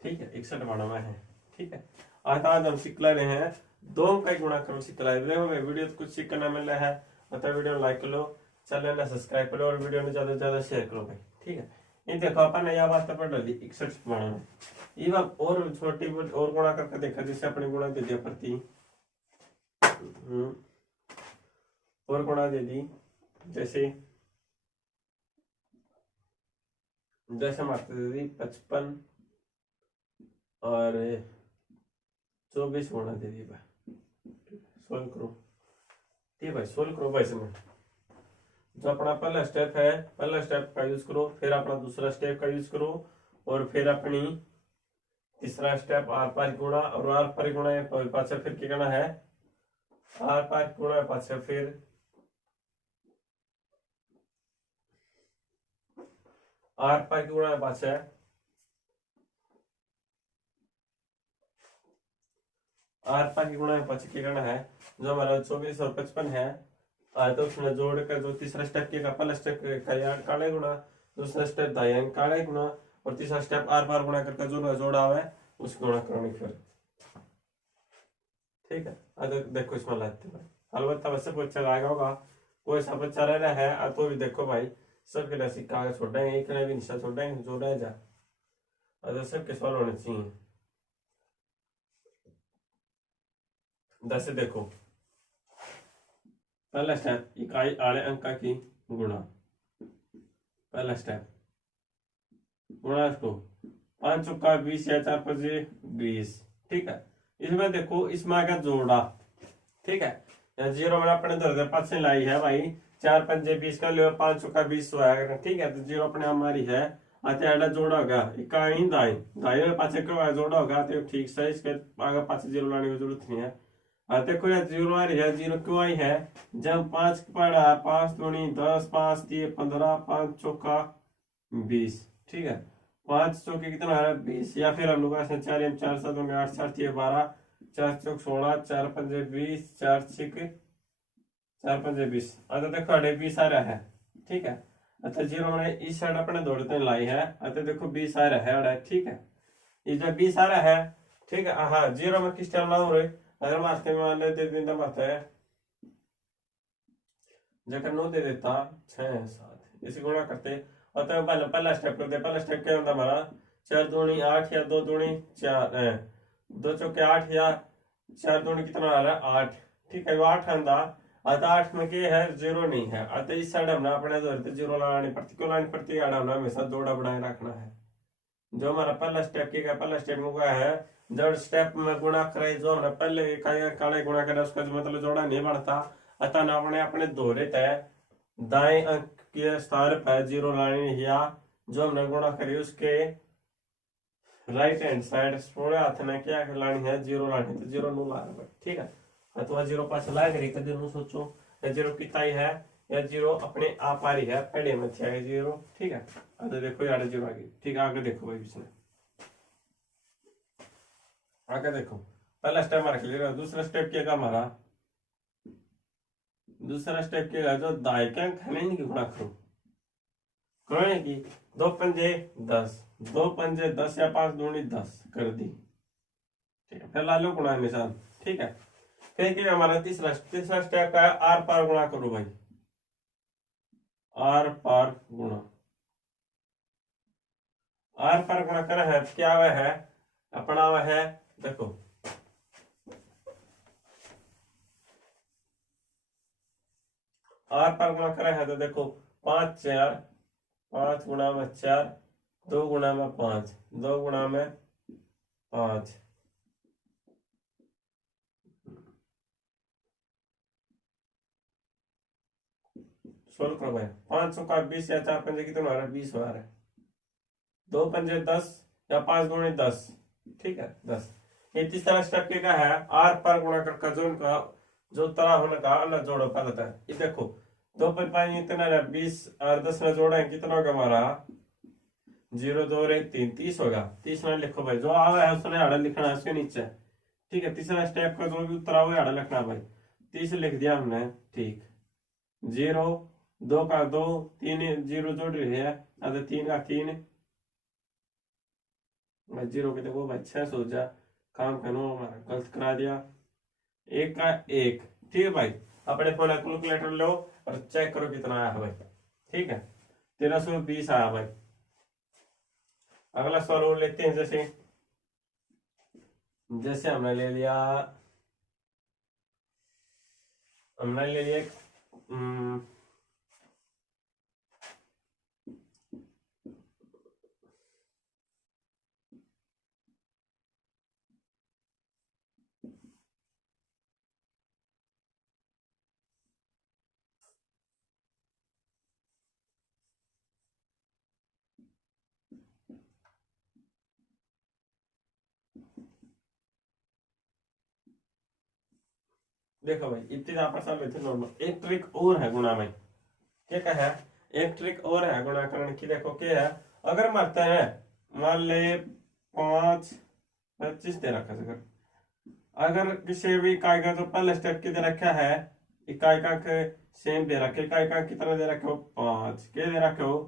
ठीक है, 61 92 है। ठीक है, आज हम सीख रहे हैं दो अंक का गुणा क्रम सीख रहे हैं। देखो भाई वीडियो तो कुछ सीखना मिल रहा है, मतलब वीडियो लाइक करो, चैनल ने सब्सक्राइब करो और वीडियो में ज्यादा से ज्यादा शेयर करो भाई। ठीक है, ये देखो अपन यह बात पढ़ ली 61 92 ये बात और छोटी और गुणा करके देखा, जैसे अपने गुणा दे दिया प्रति और गुणा दे दी, जैसे जैसे मारते दे दी 55 और 24 गुणा दे दी भाई, 16 करो। ठीक है भाई, 16 करो भाई इसमें जो अपना पहला स्टेप है, पहला स्टेप का यूज करो, फिर अपना दूसरा स्टेप का यूज करो, और फिर अपनी तीसरा स्टेप आर पार गुणा, और आर पार गुणा पाछे फिर क्या करना है आर पार गुणा पाछे फिर आर पार गुणा पाछे आर पार की गुणा पाछे क्या करना है, जो हमारा 24 और 55 है तो उसमें जोड़ कर जो तीसरा स्टेप किया पहला स्टेप का काले गुणा, दूसरा स्टेप दायां काले गुणा, और तीसरा स्टेप आर पार गुणा करके जो जोड़ा हुआ है उस गुणा करने फिर। ठीक है, देखो इसमें लाते भाई, अलबत्ता वैसे बच्चा लाएगा होगा, कोई सा बच्चा रह रहा है तो भी देखो भाई सबके लिए सिक्का छोड़ेंगे, एक भी निशा छोड़ेंगे जो रह जा, अगर सबके सवाल होने चाहिए। जैसे देखो पहला स्टेप इकाई आड़े अंक की गुणा, पहला स्टेप गुणा इसको 5 चौका 20 या 4 5 20। ठीक है, इसमें देखो इसमें आगे जोड़ा। ठीक है, जीरो में अपने दर पास से लाई है भाई, 4 5 20 का लियो 5 चौका 20 आएगा। ठीक है, तो जीरो अपने हमारी है, अच्छा एडा जोड़ा होगा इकाई दाई दाई में पाछे क्यों जोड़ा होगा तो ठीक सही, इसके आगे पाछे जीरो लाने की जरूरत नहीं है। देखो यार जीरो आ रही है, जीरो क्यों आई है, जब 5 पड़ा 5 दूनी 10 5 3 15 5 चौका 20। ठीक है, 5 चौके कितना है 20, या फिर हम लोग 4 4 7 8 4 3 12 4 चौक 16 4 5 20 4 6 4 5 20। अच्छा देखो अड़े 20 आ रहा है। ठीक है, अच्छा जीरो मैंने इस साइड अपने दौड़ते लाई है, अच्छा देखो 20 आ रहा है अड़े। ठीक है, ये जब 20 आ रहा है, ठीक है हाँ जीरो में किस टाइम लाऊं रे, अगर मारते में मान लेते दिन मारते है जगह 9 दे देता 6 7 इसे गुणा करते, और तो पहला स्टेप करते, पहला स्टेप क्या होता हमारा 4 दूनी 8 या 2 दूनी 4 2 चौके 8 या 4 दूनी कितना आ रहा है 8। ठीक है, वो 8 आंदा आता 8 में क्या है जीरो नहीं है, आता इस साइड हमने अपने दौर जीरो लानी पड़ती, क्यों लानी पड़ती है हमने हमेशा जोड़ा बनाए रखना है। जो हमारा पहला स्टेप क्या है, पहला स्टेप में क्या है जब स्टेप में गुणा करे जो हमने पहले काले गुणा करे उसका मतलब जोड़ा नहीं बढ़ता, अतः ना अपने अपने दोहरे तय दाएं अंक के स्थान पर जीरो लानी, या जो हमने गुणा करी उसके राइट हैंड साइड थोड़े हाथ में क्या लानी है जीरो लानी, तो जीरो नु ला। ठीक है, अथवा जीरो पास ला करी कदे नु सोचो जीरो कितना ही है, या जीरो अपने आप आ रही है पहले में थी जीरो। ठीक है, अब देखो यार जीरो आ गई। ठीक है, आगे देखो भाई इसमें आगे देखो, पहला स्टेप हमारा क्लियर है। दूसरा स्टेप क्या हमारा, दूसरा स्टेप क्या है, जो दाएं का अंक है ना इनकी गुणा करो। करो कि 2 पंजे 10, 2 पंजे 10 या 5 दूनी 10 कर दी। ठीक है, फिर ला लो गुणा निशान। ठीक है, फिर क्या हमारा तीसरा स्टेप है, आर पार गुणा करो भाई, आर पार गुणा। आर पार गुणा करा है क्या हुआ है अपना, हुआ है देखो, आर पार गुणा करा है तो देखो 5 4, 5 गुणा में 4, 2 गुणा में 5, 2 गुणा में 5, सोल्व करो भाई। 5 का 20 या 4 पंजे कितने आ रहा है, 20 आ रहा है। 2 पंजे 10 या 5 दूनी 10, ठीक है 10। ये तीसरा स्टेप क्या है, आर पर गुणा कर जो उनका जो तरह होने का अलग जोड़ो पता है। ये देखो 2 5 इतना है 20 और 10 में जोड़ा है कितना होगा हमारा, 0 2 1 3, 30 होगा। 30 ना लिखो भाई, जो आ रहा है उसने आड़ा लिखना है उसके नीचे। ठीक है, तीसरा स्टेप का जो भी उत्तर हुआ आड़ा लिखना भाई। 30 लिख दिया हमने, ठीक। 0 2 का 2, 3 0 जोड़ रही है, 3 का 3, 0 के देखो भाई 6 सो जा काम करो, हमारा गलत करा दिया। 1 का 1, ठीक है भाई। अपने फोन कैलकुलेटर लो और चेक करो कितना आया है भाई। ठीक है, 1320 आया भाई। अगला सवाल और लेते हैं, जैसे जैसे हमने ले लिया देखो भाई, इतनी आपस में नॉर्मल। एक ट्रिक और है गुणा में, क्या है, एक ट्रिक और है गुणा करने की। देखो क्या है, अगर मारते हैं मान ले 5 25 दे रखा है, अगर किसी भी इकाई का जो पहले स्टेप की दे रखा है, इकाई का सेम दे रखे, इकाई का कितना दे रखे हो 5, क्या दे रखे हो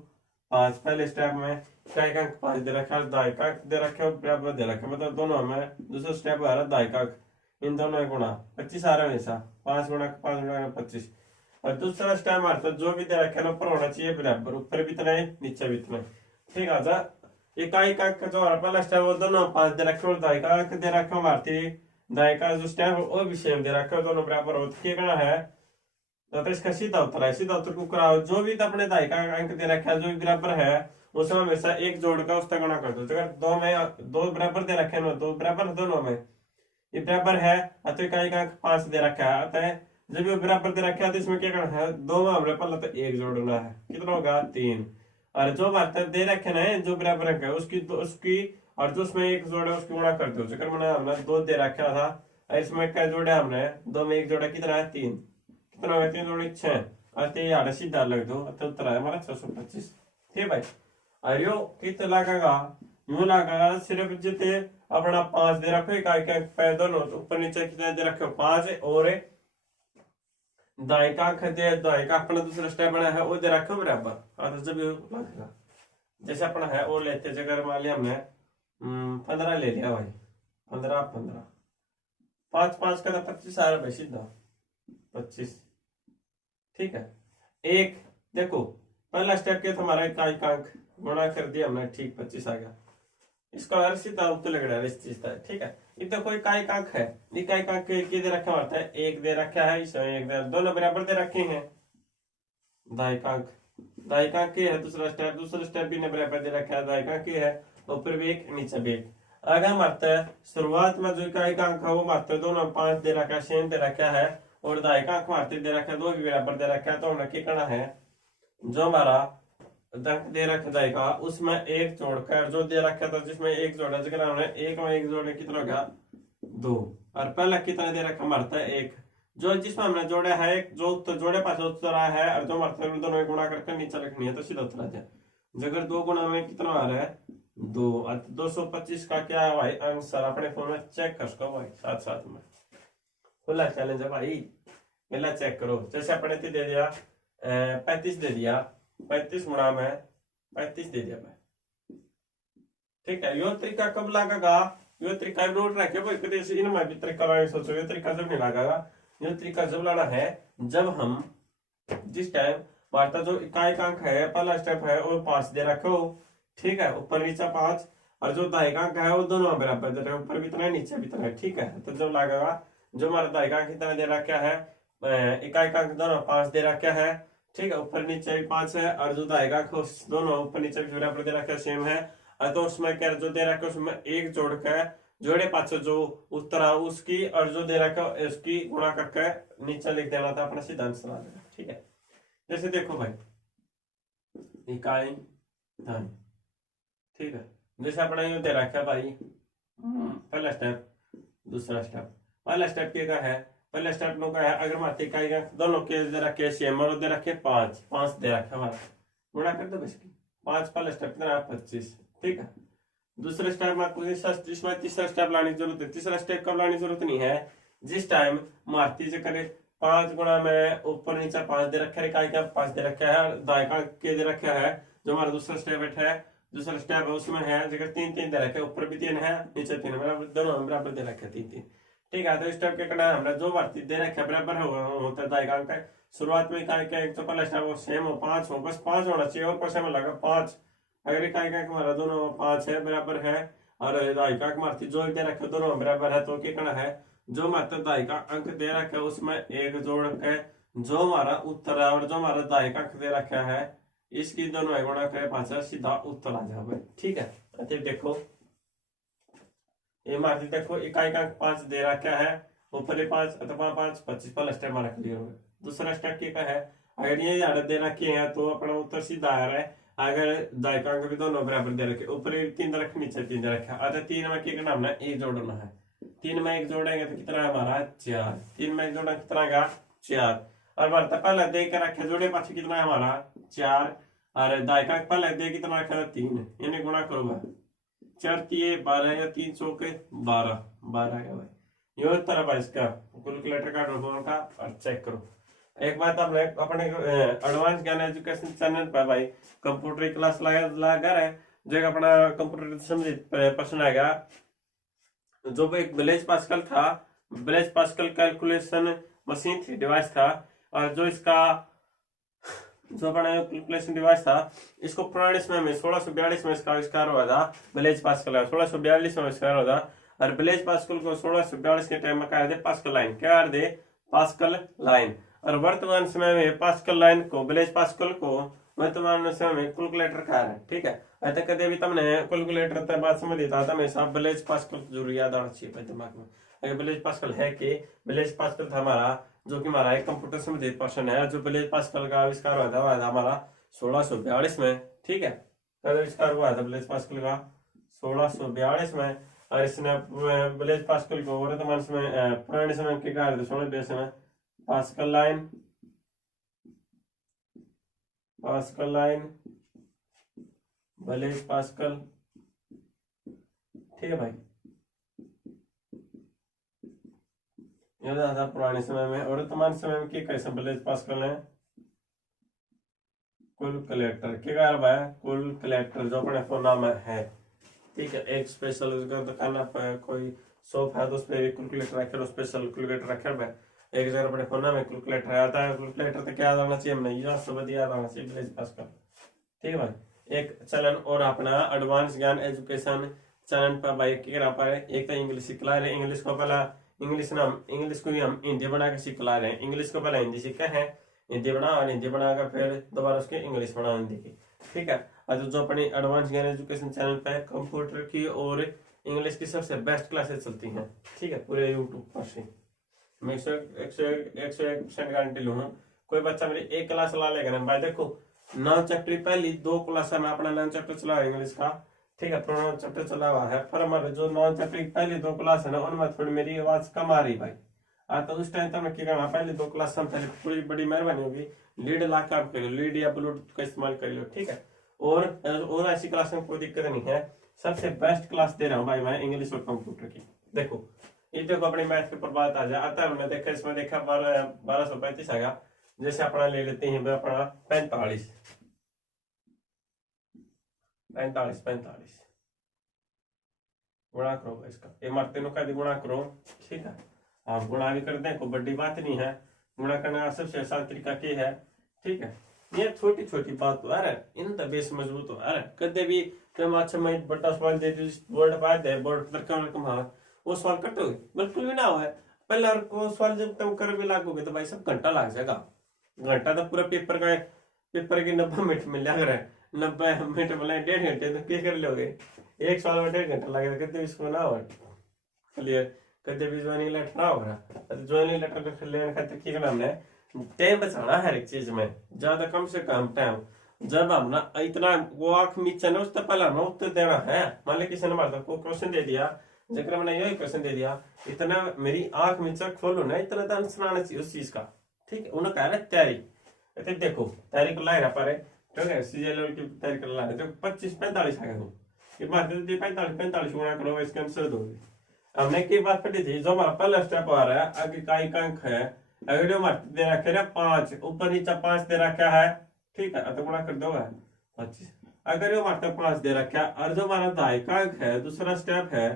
5। पहले स्टेप में इकाई का 5 दे रखा है, दाई का दे रखे हो बराबर दे रखे, मतलब दोनों में। दूसरा स्टेप आ रहा है दाई का, इन दोनों में गुणा 25 आ रहा है हमेशा, 5 गुणा 25। और दूसरा स्टेप मारता जो भी दे रखे ना ऊपर होना चाहिए बराबर, ऊपर भी इतना है नीचे भी इतना है। ठीक है, जा इकाई का जो पहला स्टेप वो दोनों 5 दे रखे और दाई का दे रखे मारती, दाई का जो स्टेप है वो भी सेम दे रखा है, दोनों बराबर हो। क्या करना है, तो इसका सीधा उत्तर है, सीधा उत्तर को कराओ। जो भी अपने दाई का अंक दे रखा है जो भी बराबर है उसमें हमेशा एक जोड़ का उसका गुणा कर दो। अगर दो में दो बराबर दे रखे हैं, दो बराबर दोनों में ये बराबर है, तो इकाई का अंक 5 दे रखा है, अतः जब ये बराबर दे रखा है तो इसमें क्या करना है, दो में हमने पहले तो एक जोड़ना है, कितना होगा 3। और जो बात दे रखे ना जो बराबर अंक है उसकी और जो उसमें एक जोड़ा उसकी गुणा कर दो। चक्कर में हमने 2 दे रखा था और इसमें क्या जोड़ा हमने, 2 में एक जोड़ा कितना है 3, कितना होगा 3 जोड़ी 6, और 3 सीधा लग दो तो उत्तर है हमारा 625। ठीक भाई, और यो कितना लगेगा, यूं लगेगा सिर्फ जितने अपना 5 दे रखो, इकाई का अंक दोनों तो ऊपर नीचे कितना दे रखे 5 और दाई का अंक दे, दाई का अपना दूसरा स्टेप बना है वो दे रखे बराबर। हाँ तो जब लगेगा जैसे अपना है वो लेते, अगर मान लिया हमने 15 ले लिया भाई, 15 15 5 5 का 25 आ रहा भाई, सीधा 25। ठीक है, एक देखो पहला स्टेप क्या था हमारा, इकाई का अंक गुणा कर दिया हमने, ठीक 25 आ गया। इसका अर्थ सीधा उत्तर लग रहा है इस चीज का। ठीक है, ये तो कोई इकाई का अंक है, इकाई का अंक दे रखा होता है, एक दे रखा है, इसमें एक दे, दोनों बराबर दे रखे हैं। दाई का अंक है, दूसरा स्टेप भी ने बराबर दे रखा है, दाई का अंक है, ऊपर भी एक नीचे भी एक। अगर मारता है शुरुआत में जो इकाई का अंक है वो मारते है दोनों 5 दे रखा है, सेम दे रखा है, और दाई का अंक मारते दे रखा है, दो भी बराबर दे रखा है, तो हमें क्या करना है, जो हमारा अंक दे रखा जाएगा उसमें एक जोड़कर जो दे रखा था जिसमें एक जोड़ा, जगह हमने एक में एक जोड़े कितना होगा 2, और पहला कितना दे रखा मारता है 1, जो जिसमें हमने जोड़ा है एक, जो तो जोड़े पास उत्तर आया है और जो मारते हैं दोनों में गुणा करके नीचे रखनी है तो सीधा उत्तर आ जाए। अगर 2 गुणा में कितना आ रहा है 2। 225 का क्या है भाई आंसर, अपने फोन में चेक कर सको भाई साथ साथ में, खुला चैलेंज है भाई, मिला चेक करो। जैसे अपने दे दिया 35 दे दिया, 35 गुणा में 35 दे दिया भाई, ठीक है। यो तरीका कब लगेगा, यो तरीका नोट रखे भाई, कभी इनमें भी तरीका लाने सोचो, ये तरीका जब नहीं लगेगा, ये तरीका जब लाना है जब हम जिस टाइम वार्ता जो इकाई अंक है पहला स्टेप है वो 5 दे रखे हो, ठीक है, ऊपर नीचे 5, और जो दाहिका अंक है वो दोनों बराबर दे रहे, ऊपर भी इतना है नीचे भी इतना है, ठीक है। तो जब लगेगा जो हमारा दाहिका अंक कितना दे रखा है, इकाई अंक दोनों 5 दे रखा है, ठीक है, ऊपर नीचे भी 5 है, और जो दाहिका अंक दोनों ऊपर नीचे भी बराबर दे रखा है सेम है, तो उसमें क्या जो दे रखा है उसमें एक जोड़ के जोड़े पाछे जो उत्तर है उसकी और जो दे रखा है उसकी गुणा करके नीचे लिख देना था, अपना सीधा आंसर आ जाएगा, ठीक है। जैसे देखो भाई इकाई धन, ठीक है, जैसे अपना ये दे रखा है भाई पहला स्टेप दूसरा स्टेप, पहला स्टेप क्या है, पहला स्टेप नो का है अगर मात्र इकाई का दोनों के दे रखे सेम और दे रखे 5 5 दे रखा हमारा, गुणा कर दो इसकी 5, पहला स्टेप कितना 25, ठीक है। दूसरे स्टेप में आपको इसमें तीसरा स्टेप लाने की जरूरत है, तीसरा स्टेप कब लाने की जरूरत नहीं है, जिस टाइम मारती से करे 5 गुणा में ऊपर नीचे 5 दे रखा है, इकाई का 5 दे रखा है, दाहिका के दे रखा है, जो हमारा दूसरा स्टेप है, दूसरा स्टेप है उसमें है जगह 3 3 दे रखे, ऊपर भी 3 है नीचे 3 बराबर, दोनों बराबर दे रखे 3 3, ठीक है। तो स्टेप के करना है हमरा जो मारती दे रखे बराबर होता है दाहिका अंक, शुरुआत में इकाई का एक तो पहला स्टेप वो सेम हो 5 हो, बस 5 होना चाहिए, और पैसे में लगा 5, अगर इकाई का हमारा दोनों 5 है बराबर है और दाहिका मारती जो दे रखे दोनों बराबर है, तो क्या करना है जो मात्र दाहिका अंक दे रखा है उसमें एक जोड़ के जो हमारा उत्तर है और जो हमारा दाहिका अंक दे रखा है इसकी दोनों गुणा करे 5 सीधा उत्तर आ जाए, ठीक है। तो देखो ये मारती देखो इकाई का अंक 5 दे रखा है, ऊपर 5 अथवा 5 25 पहला स्टेप हमारा क्लियर हो गया। दूसरा स्टेप क्या है, अगर ये आदत दे रखी है तो अपना उत्तर सीधा आ रहा है, अगर दाहिका अंक भी दोनों बराबर दे रखे, ऊपर 3 दे रखे नीचे 3 दे रखा, अतः 3 में क्या करना हमने एक जोड़ना है, 3 में एक जोड़ेंगे तो कितना है हमारा 4, 3 में एक जोड़ा कितना का 4, और बढ़ता पहले दे के रखे जोड़े पाछे कितना है हमारा 4, और दाहिका अंक पहले दे कितना रखा 3, इन्हें गुणा करूंगा 4 3 12 या 3 चौके 12 12 का भाई ये उत्तर है इसका, कैलकुलेटर का फोन का और चेक करो। एक बात हमने अपने एडवांस ज्ञान एजुकेशन चैनल पर भाई कंप्यूटर क्लास लगा है, जो अपना कंप्यूटर समझे प्रश्न आएगा, जो एक ब्लेज पास्कल था, ब्लेज पास्कल कैलकुलेशन मशीन थी डिवाइस था, और जो इसका जो अपना कैलकुलेशन डिवाइस था इसको पुराने समय में 1642 में इसका आविष्कार हुआ था, ब्लेज पास्कल 1642 में आविष्कार हुआ था, और ब्लेज पास्कल को 1642 के टाइम में कहा दे पास्कल लाइन, क्या दे पास्कल लाइन, और वर्तमान समय में पास्कल लाइन को ब्लेज पास्कल को वर्तमान समय में कैलकुलेटर कहा है, ठीक है। अतः कदे भी तुमने कैलकुलेटर तक बात समझ लेता था हमेशा ब्लेज पास्कल जरूर याद आना चाहिए दिमाग में, अगर ब्लेज पास्कल है कि ब्लेज पास्कल था हमारा जो कि हमारा एक कंप्यूटर संबंधित पर्सन है, जो ब्लेज पास्कल का आविष्कार हुआ था हमारा 1642 में, ठीक है। कब आविष्कार हुआ था ब्लेज पास्कल का 1642 में, और इसने ब्लेज पास्कल को वर्तमान समय पुराने समय के कार्य 1642 में पास्कल लाइन ब्लेज पास्कल, ठीक है भाई, ये था पुराने समय में, और वर्तमान समय में कैसे ब्लेज पास्कल है कैलकुलेटर के कारण भाई कैलकुलेटर जो अपने फोन नाम है, ठीक है। एक स्पेशल उसका दुकान पर कोई शॉप है तो उस पर कैलकुलेटर रखे, स्पेशल कैलकुलेटर रखे भाई, एक जगह अपने फोन में कैलकुलेटर आता है, कैलकुलेटर तो क्या आना चाहिए हमने यह सब याद आना चाहिए ब्लेज पास्कल, ठीक है भाई। एक चैनल और अपना एडवांस ज्ञान एजुकेशन चैनल पर भाई क्या पर एक तो इंग्लिश सिखला रहे, इंग्लिश को पहला इंग्लिश को भी हम हिंदी बना के सिखला रहे हैं, इंग्लिश को पहले हिंदी सीखा है, हिंदी बना और हिंदी बनाकर फिर दोबारा उसके इंग्लिश बना हिंदी की, ठीक है। और जो अपनी एडवांस ज्ञान एजुकेशन चैनल पे कंप्यूटर की और इंग्लिश की सबसे बेस्ट क्लासेस चलती हैं, ठीक है, पूरे यूट्यूब पर से मैं 101% गारंटी लूँ, कोई बच्चा मेरी एक क्लास चला लेगा ना भाई, देखो 9 चैप्टर पहली 2 क्लास में अपना 9 चैप्टर चला इंग्लिश का, ठीक है, पुराना चैप्टर चला हुआ है, पर हमारे जो 9 चैप्टर पहली 2 क्लास है ना उनमें थोड़ी मेरी आवाज कम आ रही भाई, तो उस टाइम तो मैं क्या करना पहले 2 क्लास में पहले थोड़ी बड़ी मेहरबानी होगी लीड ला कर लीड या ब्लूटूथ का इस्तेमाल कर लो, ठीक है। और ऐसी क्लास में कोई दिक्कत नहीं है, सबसे बेस्ट क्लास दे रहा हूँ भाई मैं इंग्लिश और कंप्यूटर की। देखो ये देखो अपनी मैथ के ऊपर बात आ जाए आता है, हमने देखा इसमें देखा 1235 आएगा। जैसे अपना ले लेते हैं अपना 45 45 45 गुणा करो इसका, ये मार तीनों का भी गुणा करो। ठीक है, आप गुणा भी कर दें, कोई बड़ी बात नहीं है। गुणा करने का सबसे आसान तरीका क्या है? ठीक है, ये छोटी छोटी बात तो अरे इन बेस मजबूत हो अरे कदे भी तुम अच्छा मैं बड़ा सवाल दे दी बोर्ड पर दे बोर्ड पर कम वो सवाल कटोगे बिल्कुल भी ना हो। पहला को सवाल जब तुम कर भी लागोगे तो भाई सब घंटा लग जाएगा। घंटा तो पूरा पेपर के 90 मिनट में लग रहा है, 90 मिनट बोले 1.5 घंटे तो क्या कर लोगे? एक सवाल में 1.5 घंटा लगेगा, कितने इसको ना हो क्लियर। कदे भी ज्वाइनिंग लेटर ना हो रहा, ज्वाइनिंग लेटर को लेने खातिर की करना हमने टाइम बचाना हर एक चीज में, ज्यादा कम से कम टाइम। जब हम ना इतना वो आंख नीचे ना उससे पहले हमें उत्तर देना है। मान ली किसी ने हमारे को क्वेश्चन दे दिया, जब मैंने यही क्वेश्चन दे दिया, इतना मेरी आंख नीचे खोलो ना, इतना तो आंसर आना चाहिए उस चीज का। ठीक है, उन्होंने कहा तैयारी देखो तैयारी कर ला पारे ठीक है, सीजे लेवल की तैयारी कर ला रहे 25-45 आ गया ये मार दे 45 गुणा करो इसके आंसर दोगे। हमने की बात पढ़ी थी, जो हमारा पहला स्टेप आ रहा है आगे का एक अंक है, अगर जो हमारे दे रखे ना 5 ऊपर नीचे 5 दे रखा है। ठीक है, तो गुणा कर दो 25। अगर जो हमारे 5 दे रखा है और जो हमारा दाई का अंक है दूसरा स्टेप है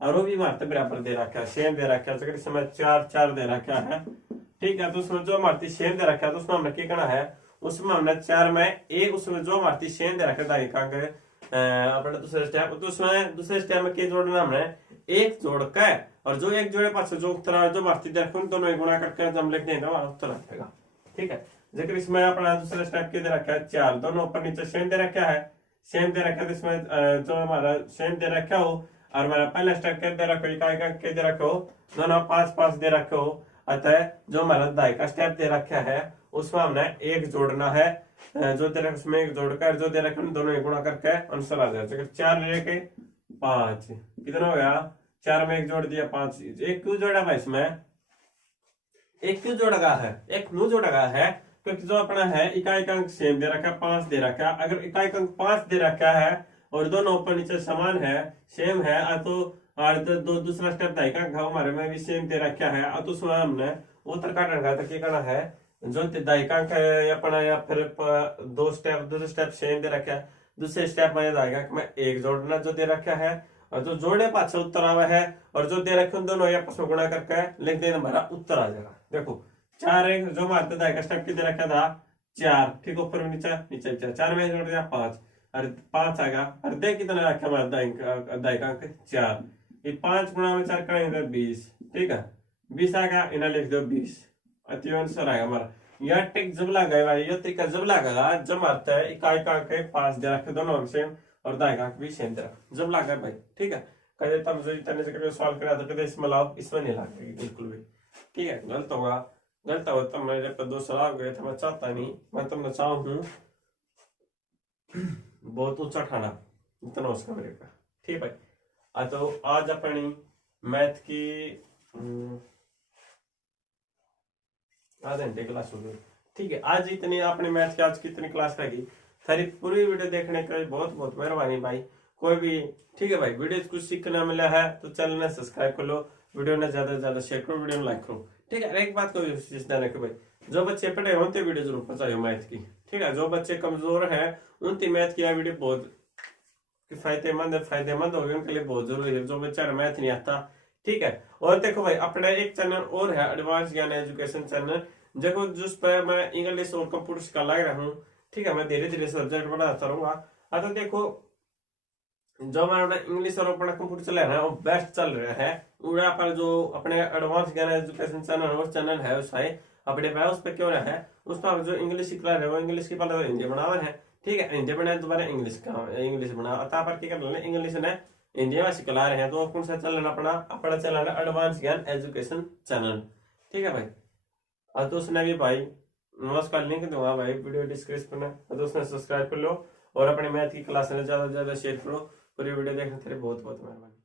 और वो भी हमारे बराबर दे रखा है, सेम दे रखा है, अगर इसमें 4 दे रखा है। ठीक है, तो उसमें जो हमारी सेम दे रखा है तो उसमें हमने क्या करना है, उसमें हमने 4 में एक उसमें जो हमारी सेम दे रखा है दाई का अंक अपना दूसरे स्टेप, तो उसमें दूसरे स्टेप में क्या जोड़ना हमने एक जोड़ के और जो एक जोड़े पास जो उत्तर जो भारतीय देखो दोनों में गुणा करके जब लिख देंगे वहां उत्तर आ जाएगा। ठीक है, जिक्र इसमें अपना दूसरा स्टेप के दे रखा है 4, दोनों ऊपर नीचे सेम दे रखा है, सेम दे रखा है, तो इसमें जो हमारा सेम दे रखा हो और हमारा पहला स्टेप के दे रखो इकाई का के दे रखो दोनों 5-5 दे रखो। अतः जो हमारा दाई का स्टेप दे रखा है उसमें हमने एक जोड़ना है, जो दे रखा उसमें एक जोड़कर जो दे रखा दोनों गुणा करके आंसर आ जाएगा। 4 लेके 5 कितना हो गया, 4 में एक जोड़ दिया 5, एक क्यों जोड़ा भाई इसमें, एक क्यों जोड़ा गया है, एक क्यों जोड़ा गया है क्योंकि जो अपना है इकाई का अंक सेम दे रखा है 5 दे रखा है। अगर इकाई का अंक 5 दे रखा है और दोनों ऊपर नीचे समान है सेम है तो और दो दूसरा स्टेप दाई का अंक हमारे में भी सेम दे रखा है तो उसमें हमने उत्तर काटने का तो क्या करना है, जो दाई का अंक है अपना या फिर दूसरे स्टेप सेम दे रखा है, दूसरे स्टेप में जाएगा मैं एक जोड़ना जो दे रखा है और जो जोड़े पास उत्तर आवा है और जो दे रखे दोनों आपस में गुणा करके लिख देना हमारा उत्तर आ जाएगा। देखो 4 एक जो मारते दाई का स्टेप दे रखा था 4, ठीक ऊपर नीचे नीचे 4 में जोड़ दिया 5 और 5 आ गया और देख कितना रखा हमारा दाई का अंक 4, ये 5 गुणा में 4 करेंगे 20। ठीक है, 20 आ गया, इन्हें लिख दो 20 अति आंसर आएगा हमारा। यह टिक जब लगा भाई ये तरीका जब लगा जब मारता है इकाई का अंक 5 दे रखे दोनों अंक सेम और दाई का अंक भी सेम दे रखा जब लगा भाई। ठीक है, कहे तब जो इतने से सॉल्व करा तो कदे इसमें लाओ इसमें नहीं लगेगी बिल्कुल भी। ठीक है, गलत हो तो मेरे पर 2 सलाह हो गए थे, मैं चाहता नहीं, मैं तुमने चाहूँ बहुत ऊंचा ठाना इतना उसका मेरे का। ठीक है, तो आज अपनी मैथ की आधे घंटे क्लास हो गई। ठीक है, आज इतनी अपने मैथ की आज कितनी क्लास रहेगी, सारी पूरी वीडियो देखने के लिए बहुत बहुत मेहरबानी भाई। कोई भी ठीक है भाई वीडियो कुछ सीखना मिला है तो चैनल ने सब्सक्राइब कर लो, वीडियो ने ज्यादा से ज्यादा शेयर करो, वीडियो में लाइक करो। ठीक है, एक बात को ध्यान रखो भाई, जो बच्चे पढ़े उनते वीडियो जरूर पहुंचाओ मैथ की। ठीक है, जो बच्चे कमजोर है उनकी मैथ की वीडियो बहुत फायदेमंद होगी, उनके लिए बहुत जरूरी है, जो बच्चा मैथ नहीं आता। ठीक है, और देखो भाई अपना एक चैनल और है एडवांस ज्ञान एजुकेशन चैनल, देखो जिस पर मैं इंग्लिश और कंप्यूटर सिखा लग रहा हूँ। ठीक है, मैं धीरे धीरे सब्जेक्ट बढ़ाता रहूंगा। तो देखो जो हमारा इंग्लिश और अपना कंप्यूटर चल रहा है वो बेस्ट चल रहा है, पूरा पर जो अपने एडवांस ज्ञान एजुकेशन चैनल है उस चैनल है उस अपने पे उस पर क्यों रहा है, उस पर जो इंग्लिश सिख रहा है वो इंग्लिश की पहले हिंदी बनावा है। ठीक है, हिंदी बनाए दोबारा इंग्लिश बना पर क्या कर इंग्लिश ने हिंदी में सिखला रहे हैं, तो कौन सा चैनल अपना चैनल है एडवांस ज्ञान एजुकेशन चैनल। ठीक है भाई, और तो उसने भी भाई नमस्कार लिंक दूंगा भाई वीडियो डिस्क्रिप्शन में, तो उसने सब्सक्राइब कर लो और अपने मैथ की क्लास में ज्यादा से ज्यादा शेयर करो। पूरी वीडियो देखने के लिए बहुत बहुत मेहरबानी।